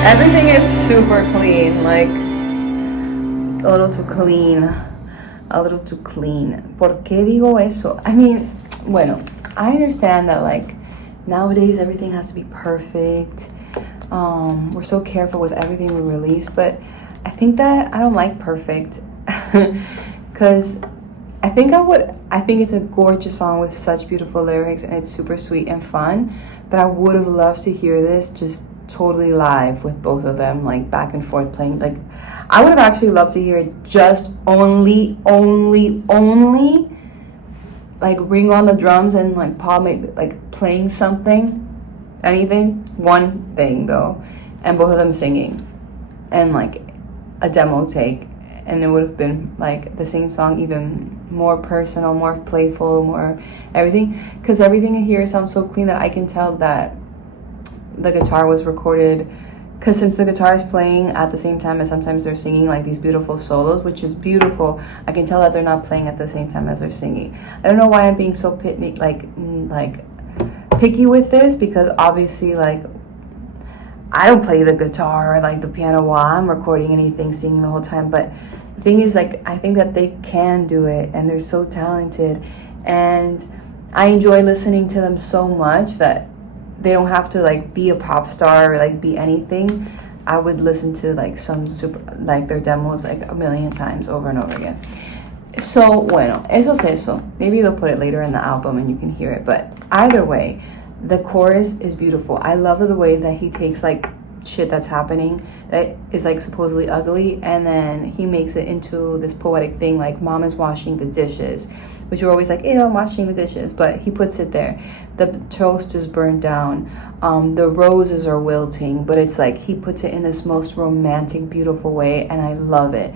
Everything is super clean, like it's a little too clean. A little too clean. ¿Por qué digo eso? I mean, bueno, I understand that like nowadays everything has to be perfect. We're so careful with everything we release, but I think that I don't like perfect because I think it's a gorgeous song with such beautiful lyrics and it's super sweet and fun, but I would have loved to hear this just totally live with both of them, like back and forth playing. Like I would have actually loved to hear just only like Ring on the drums and like Paul maybe like playing something, anything, one thing though, and both of them singing and like a demo take, and it would have been like the same song, even more personal, more playful, more everything, because everything here sounds so clean that I can tell that the guitar was recorded, because since the guitar is playing at the same time as sometimes they're singing like these beautiful solos, which is beautiful, I can tell that they're not playing at the same time as they're singing. I don't know why I'm being so picky with this, because obviously like I don't play the guitar or like the piano while I'm recording anything, singing the whole time, but the thing is like I think that they can do it and they're so talented, and I enjoy listening to them so much that they don't have to like be a pop star or like be anything. I would listen to like some super like their demos like a million times over and over again. So bueno, eso es eso. Maybe they'll put it later in the album and you can hear it, but either way, the chorus is beautiful. I love the way that he takes like shit that's happening that is like supposedly ugly, and then he makes it into this poetic thing, like mom is washing the dishes, which you're always like, ew, I'm washing the dishes, but he puts it there. The toast is burned down, the roses are wilting, but it's like he puts it in this most romantic, beautiful way, and I love it.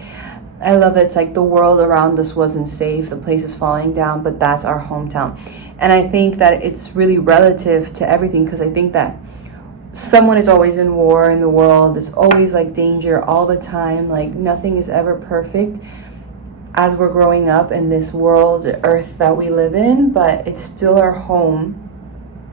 I love it. It's like the world around us wasn't safe, the place is falling down, but that's our hometown. And I think that it's really relative to everything, because I think that someone is always in war in the world. There's always like danger all the time. Like nothing is ever perfect. as we're growing up in this world, earth that we live in, but it's still our home.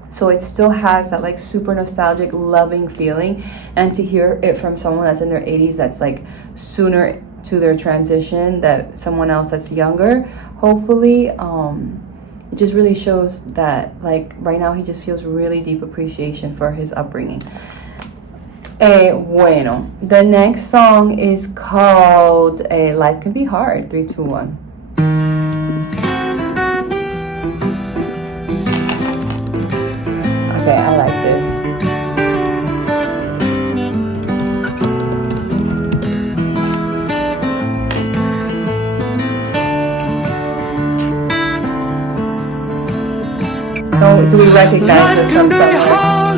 So it still has that like super nostalgic, loving feeling. And to hear it from someone that's in their 80s, that's like sooner to their transition, that someone else that's younger, hopefully, it just really shows that like right now he just feels really deep appreciation for his upbringing. Bueno, the next song is called Life Can Be Hard. 3, 2, 1. Okay, I like this. Do we recognize this from somewhere?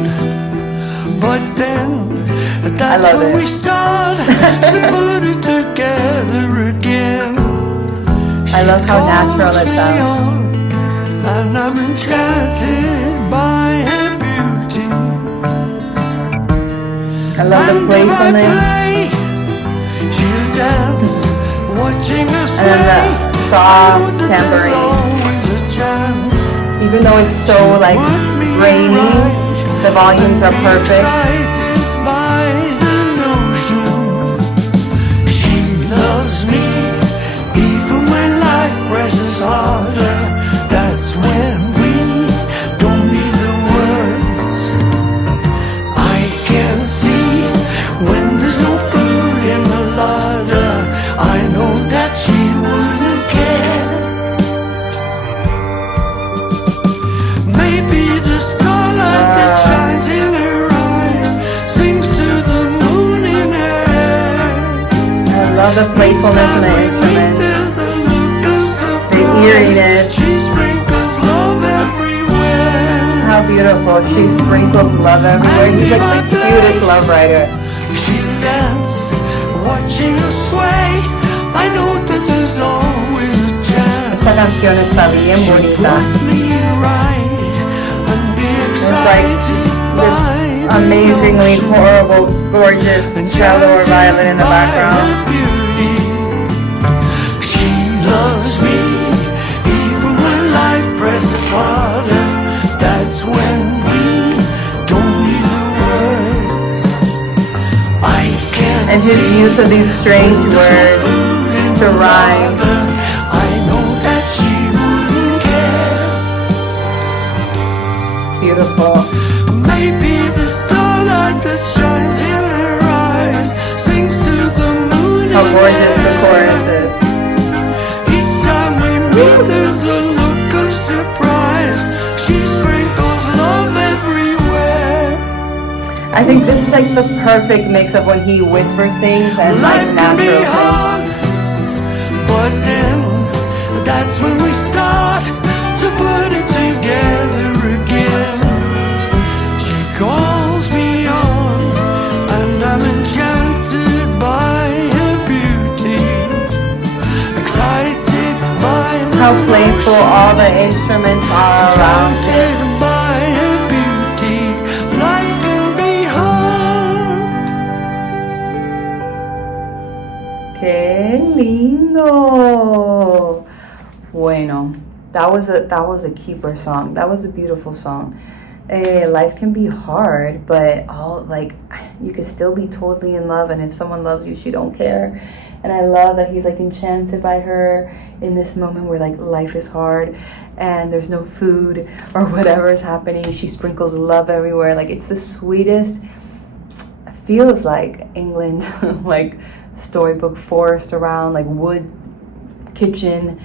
But then I that's love when it. we start to put it together again. I love how natural it sounds. And I'm enchanted by her beauty. I love the playfulness. She'll dance, watching us and then the soft tambourine. Even though it's so like rainy, the volumes are perfect. She loves me even when life presses harder. That's when we don't need the words. I can see when there's no food in the larder. I know that she wouldn't care. Maybe the starlight that shines in her eyes sings to the moon in her hair. I love the playfulness in the instruments, the eeriness. She sprinkles love everywhere. How beautiful. She sprinkles love everywhere. He's like the cutest love writer. She'll dance, watching us sway. I know that there's always a chance. Esta canción está bien bonita. Put me right and be It's like excited by this amazingly horrible, gorgeous cello or violin in the background. She loves me even when life presses harder. That's when we don't need the words. I can And his use of these strange words to rhyme. I know that she wouldn't care. Beautiful. Maybe the starlight that shines in her eyes sings to the moon. How gorgeous the chorus is. Each time we meet, there's a look of surprise. She sprinkles love everywhere. I think this is like the perfect mix of when he whisper sings and like Life can natural be sings. hard, but then that's when we start to put it together again. She calls me on, and I'm enchanted by her beauty, excited by the How playful all the instruments are around it. enchanted by her beauty. Life can be hard. ¡Qué lindo! Bueno, that was a keeper song. That was a beautiful song. Life can be hard, but all like you could still be totally in love, and if someone loves you, she don't care. And I love that he's like enchanted by her in this moment where like life is hard and there's no food or whatever is happening. She sprinkles love everywhere. Like it's the sweetest. Feels like England, like storybook forest around, like wood kitchen,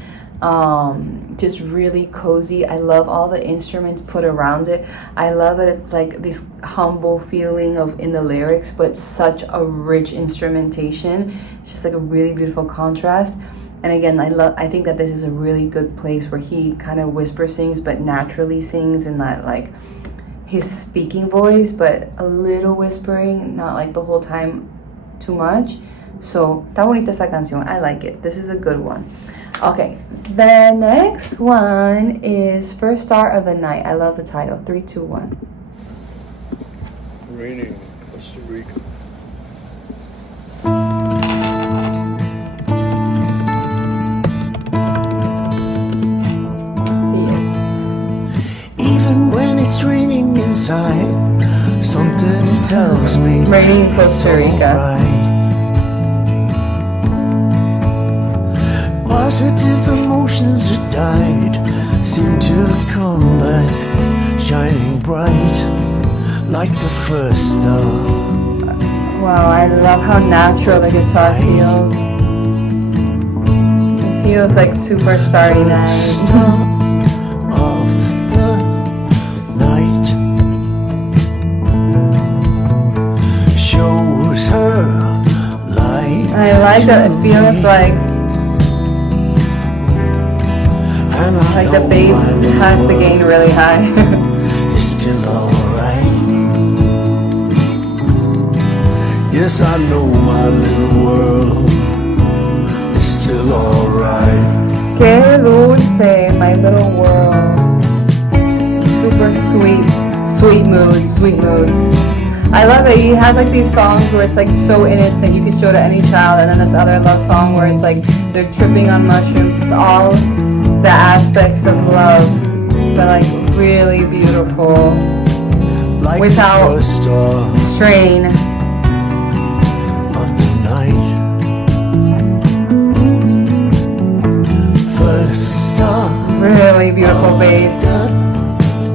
just really cozy. I love all the instruments put around it. I love that it's like this humble feeling of in the lyrics, but such a rich instrumentation. It's just like a really beautiful contrast. And again, I think that this is a really good place where he kind of whisper sings, but naturally sings and not like his speaking voice, but a little whispering, not like the whole time too much. So, está bonita esta canción. I like it. This is a good one. Okay, the next one is First Star of the Night. I love the title. 3, 2, 1. Raining, Costa Rica. tells me Raining in Costa it's Rica. alright. Positive emotions that died seem to come back, shining bright like the first star. Wow, I love how natural the guitar feels. It feels like super starry night. Star of the night shows her light. I like that it feels like the bass has the gain really high. It's still alright. Yes, I know my little world is still alright. Que dulce, my little world. Super sweet, sweet mood. I love it. He has like these songs where it's like so innocent, you could show to any child, and then this other love song where it's like they're tripping on mushrooms. It's all the aspects of love, but like really beautiful, Like without the first star strain. of the night. First star Really beautiful bass. the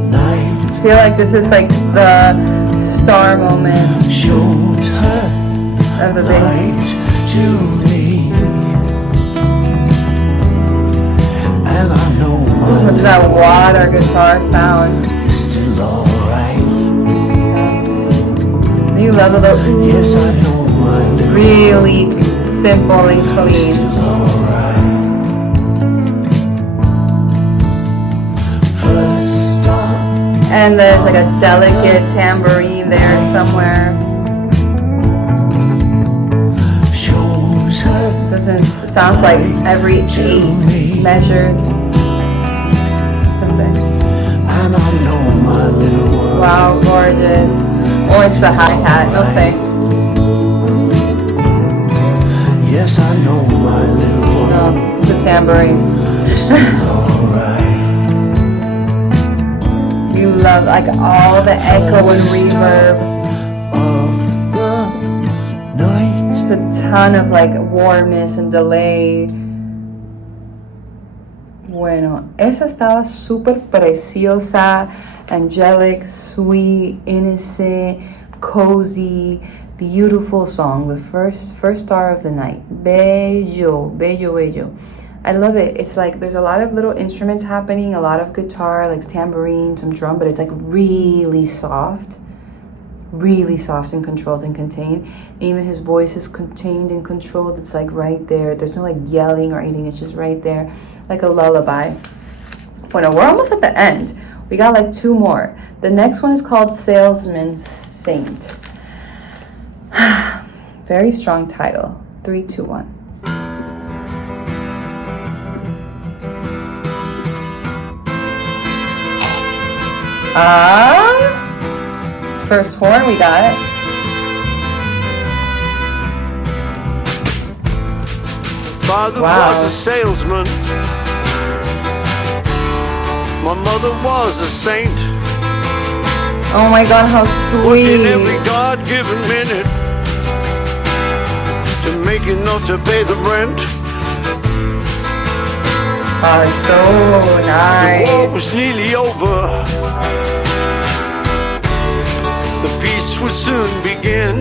night I feel like this is like the star moment shows her of the bass. light to me. And I know my Look at that water guitar sound. is still alright. You love the Yes, I know my little really simple and is clean. still alright. First star And there's like a delicate tambourine there somewhere. shows her Sounds like every 8 measures. Something. and I know my little world. Wow, gorgeous. Or it's the hi-hat, they'll say. Yes, I know my little world No, it's a tambourine. is still alright. You love like all the echo and reverb. Of the night. It's a ton of like warmness and delay. Bueno, esa estaba súper preciosa, angelic, sweet, innocent, cozy, beautiful song. The first star of the night. Bello, bello, bello. I love it. It's like there's a lot of little instruments happening, a lot of guitar, like tambourine, some drum, but it's like really soft and controlled and contained. Even his voice is contained and controlled. It's like right there. There's no like yelling or anything. It's just right there, like a lullaby. Bueno, we're almost at the end. We got like 2 more. The next one is called Salesman Saint. Very strong title. 3, 2, 1. First horn, we got it. Father Wow. was a salesman. My mother was a saint. Oh my god, how Working every sweet. God-given minute to make enough to pay the rent. Oh, so The war nice. was nearly over. The peace would soon begin.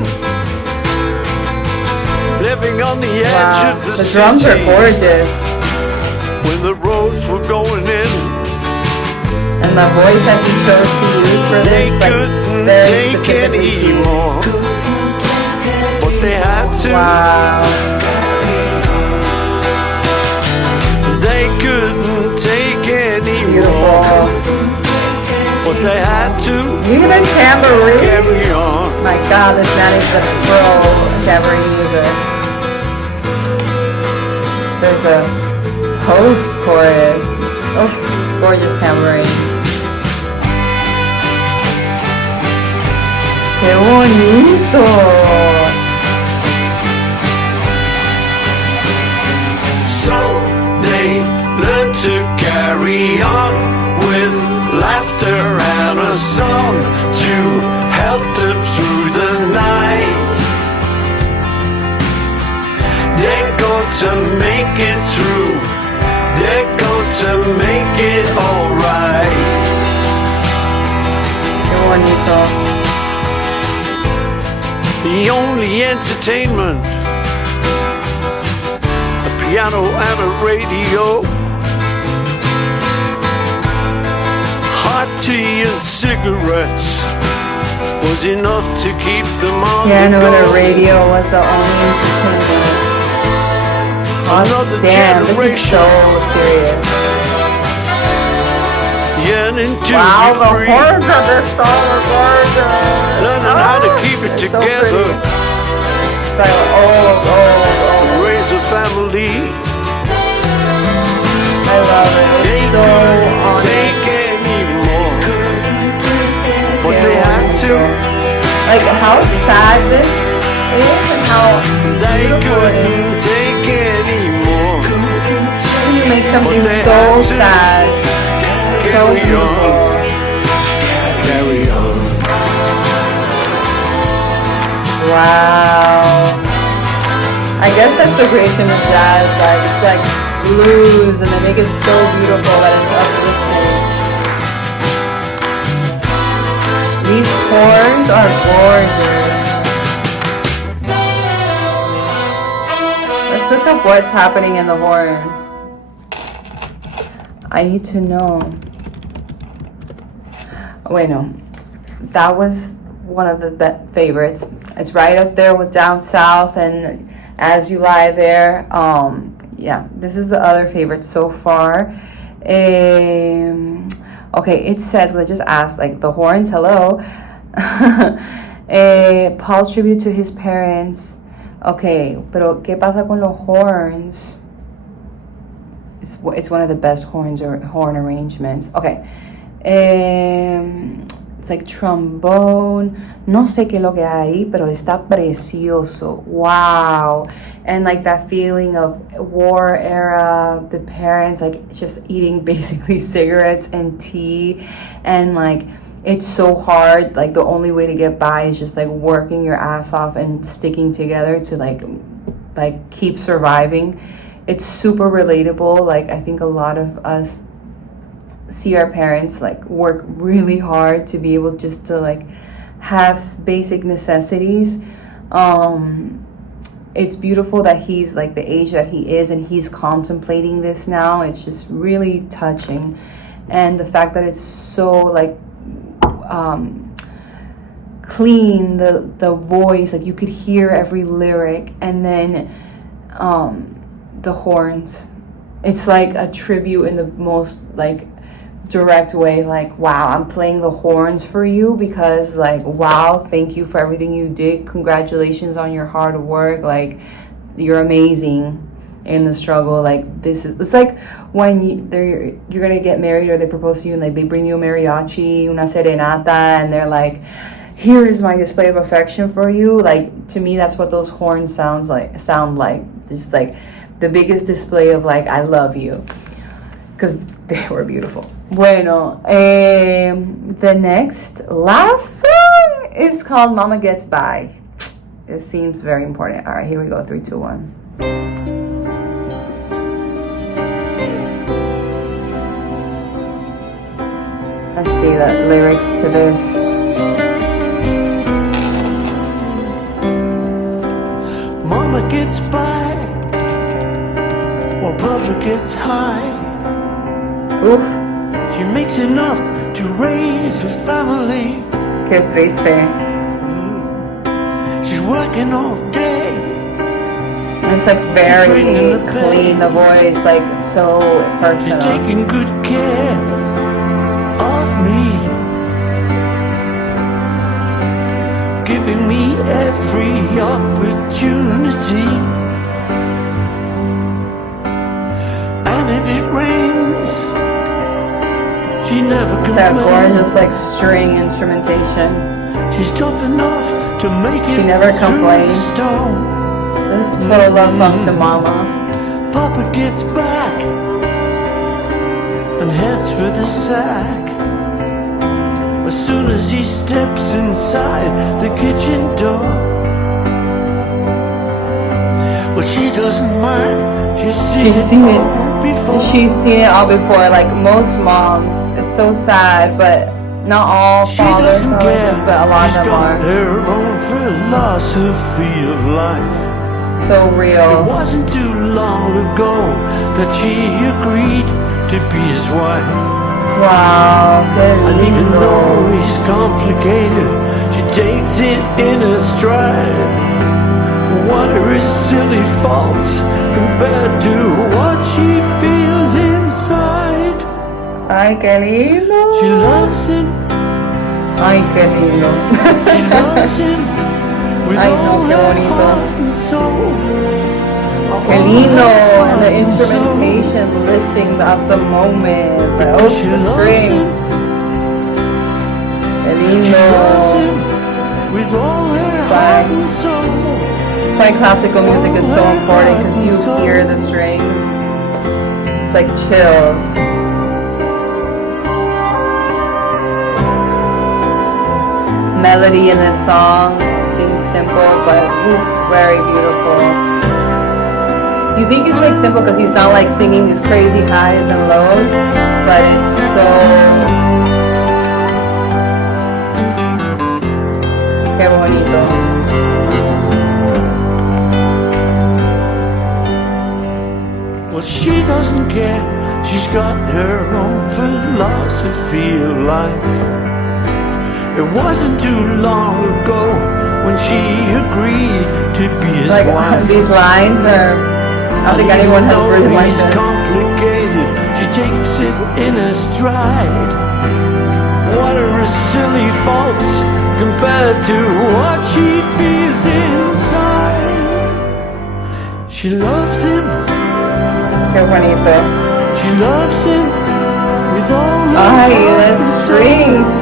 Living on the edge Wow, of the the drums are city gorgeous. when the roads were going in. And the voice that he chose to use for They this, like, couldn't very take specifically any deep. more, but they had to. Wow. They couldn't take any Beautiful. more, but they had to Even a tambourine. carry on. My god, this man is the pro tambourine user. There's a post chorus. Oh, gorgeous tambourines. ¡Qué bonito! So they learned to carry on with laughter and a song to help them through the to make it through. They're going to make it alright. Qué bonito. The only entertainment, a piano and a radio, hot tea and cigarettes was enough to keep them on Piano the and a go. radio was the only entertainment. Oh, Another damn, this is generation so serious. yearning to Wow, be the free, horns of this song are gorgeous. learning how to keep it It's so together, pretty. It's like oh. raise a family. I love it. They It's so couldn't honest. take anymore, but they had to. Like how sad this is and how They beautiful it is. couldn't take anymore. When you make something But they so had to sad, so carry beautiful. on. Carry on. Wow. I guess that's the creation of jazz. Like it's like blues, and they make it so beautiful that it's uplifting. These horns are gorgeous. Let's look up what's happening in the horns. I need to know. Wait, no. That was one of the favorites. It's right up there with Down South and As You Lie There. Yeah, this is the other favorite so far. Okay, it says, I just asked, like, the horns, hello. Paul's tribute to his parents. Okay, pero ¿qué pasa con los horns? It's one of the best horns or horn arrangements. Okay. It's like trombone. No sé qué es lo que hay, pero está precioso. Wow. And like that feeling of war era, the parents like just eating basically cigarettes and tea. And like it's so hard. Like the only way to get by is just like working your ass off and sticking together to like keep surviving. It's super relatable. Like I think a lot of us see our parents like work really hard to be able just to like have basic necessities. It's beautiful that he's like the age that he is and he's contemplating this now. It's just really touching. And the fact that it's so like clean, the voice, like you could hear every lyric, and then the horns, it's like a tribute in the most like direct way, like wow, I'm playing the horns for you because like wow, thank you for everything you did, congratulations on your hard work, like you're amazing in the struggle. Like this is, it's like when you're gonna get married or they propose to you and like they bring you a mariachi, una serenata, and they're like, here's my display of affection for you. Like to me that's what those horns sound like. It's like the biggest display of like I love you, because they were beautiful. Bueno, the last song is called Mama Gets By. It seems very important. All right, here we go. 3, 2, 1. Let's see the lyrics to this. Mama gets by while Papa gets high. Oof, She makes enough to raise a family. qué triste. She's working all day. And it's like very clean, the voice, like so She's personal. taking good care of me, giving me every opportunity. And if it rains, she never It's that complains. gorgeous like string instrumentation. She's tough enough to make it She never through complains. the storm. This is a total love song to Mama. Papa gets back and heads for the sack. As soon as he steps inside the kitchen door, but she doesn't doesn't mind. She's seen it. all before. She's seen it all before. Like most moms, it's so sad, but not all She fathers doesn't are like care. this, but a lot of She's them got are. her own philosophy of life. So It real. wasn't too long ago that she agreed to be his wife. Wow, And even qué though lindo. he's complicated, she takes it in a stride. What are his silly faults compared to what she feels inside? Ay, qué lindo. She loves him, Ay, qué lindo. she loves him with Ay, no, all qué her bonito. heart and soul. Qué All lindo. her And the heart and soul. instrumentation lifting up the moment. But oh, She the loves strings. him, Qué she loves lindo. him with all her heart and soul. That's why classical music is so important, because you hear the strings. It's like chills. Melody in this song seems simple, but oof, very beautiful. You think it's like simple because he's not like singing these crazy highs and lows, but it's so... Qué bonito. Well, she doesn't care. She's got her own philosophy of life. It wasn't too long ago when she agreed to be his Like wife. these lines are... I don't think anyone has Even written though like he's this. complicated, she takes it in a stride. What are her silly faults compared to what she feels inside? She loves him, Qué bonito. she loves him with all her Ay, heart the and soul. strings.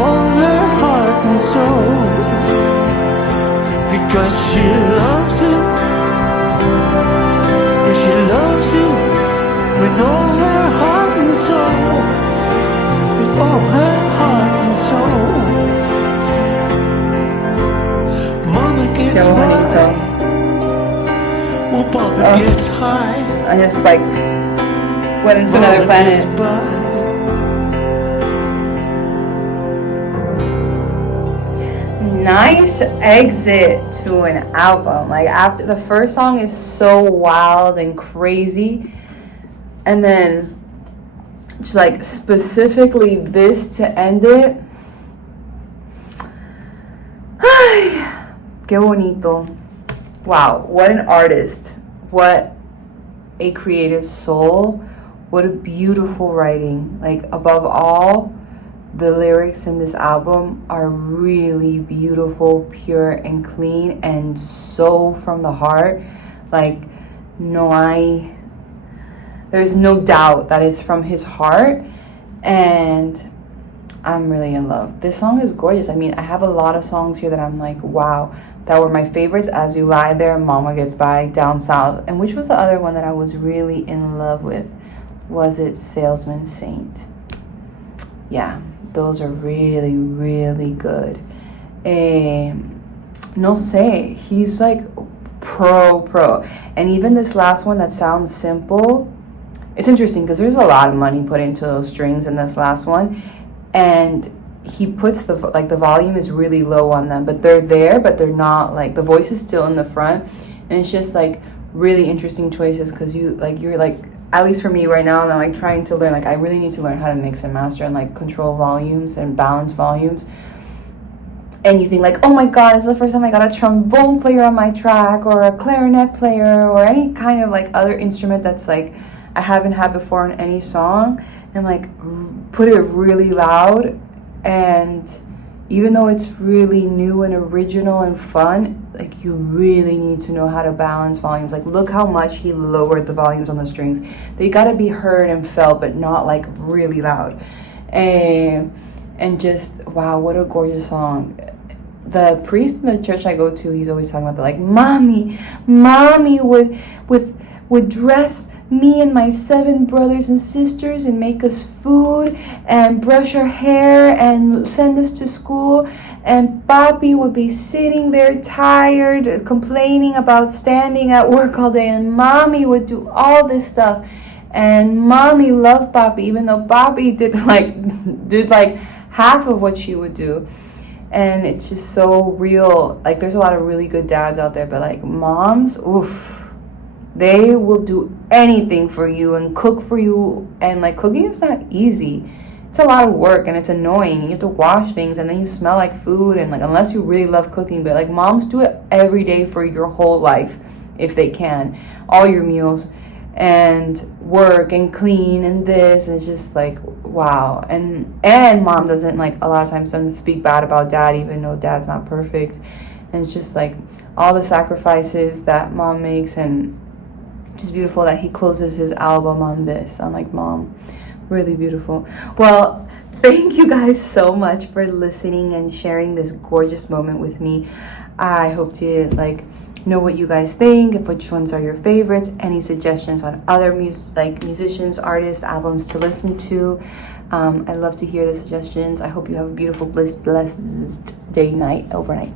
All her heart and soul. Because she loves him, yeah, she loves him with all her heart and soul. With all her heart and soul. Mama gets Qué bonito. by, well, Papa Oh. gets high. I just like went into Mama another planet. gets by. Nice exit to an album. Like after the first song is so wild and crazy, and then just like specifically this to end it. Ay, qué bonito. Wow, what an artist. What a creative soul. What a beautiful writing. Like above all, the lyrics in this album are really beautiful, pure and clean, and so from the heart. Like there's no doubt that it's from his heart, and I'm really in love. This song is gorgeous. I mean, I have a lot of songs here that I'm like, wow, that were my favorites. As You Lie There, Mama Gets By, Down South, and which was the other one that I was really in love with? Was it Salesman Saint? Yeah, those are really, really good. No sé, he's like pro. And even this last one that sounds simple, it's interesting because there's a lot of money put into those strings in this last one. And he puts the volume is really low on them, but they're there, but they're not, like the voice is still in the front. And it's just like really interesting choices because you're like, at least for me right now, and I'm like trying to learn, like I really need to learn how to mix and master and like control volumes and balance volumes. And you think like, oh my God, this is the first time I got a trombone player on my track or a clarinet player or any kind of like other instrument that's like I haven't had before in any song. And like put it really loud, and even though it's really new and original and fun, like you really need to know how to balance volumes. Like look how much he lowered the volumes on the strings. They gotta be heard and felt, but not like really loud. And just wow, what a gorgeous song. The priest in the church I go to, he's always talking about that, like mommy would dress me and my 7 brothers and sisters and make us food and brush our hair and send us to school. And Papi would be sitting there tired, complaining about standing at work all day, and Mommy would do all this stuff. And Mommy loved Papi, even though Papi did like half of what she would do. And it's just so real. Like, there's a lot of really good dads out there, but like moms, oof, they will do anything for you and cook for you. And like, cooking is not easy. It's a lot of work and it's annoying. You have to wash things and then you smell like food, and like, unless you really love cooking. But like, moms do it every day for your whole life if they can, all your meals, and work and clean and this. And it's just like, wow. And mom doesn't, like, a lot of times doesn't speak bad about dad, even though dad's not perfect. And it's just like all the sacrifices that mom makes, and just beautiful that he closes his album on this. I'm like, Mom, really beautiful. Well, thank you guys so much for listening and sharing this gorgeous moment with me. I hope to like know what you guys think, if which ones are your favorites, any suggestions on other musicians, artists, albums to listen to. I love to hear the suggestions. I hope you have a beautiful, blessed day, night, overnight.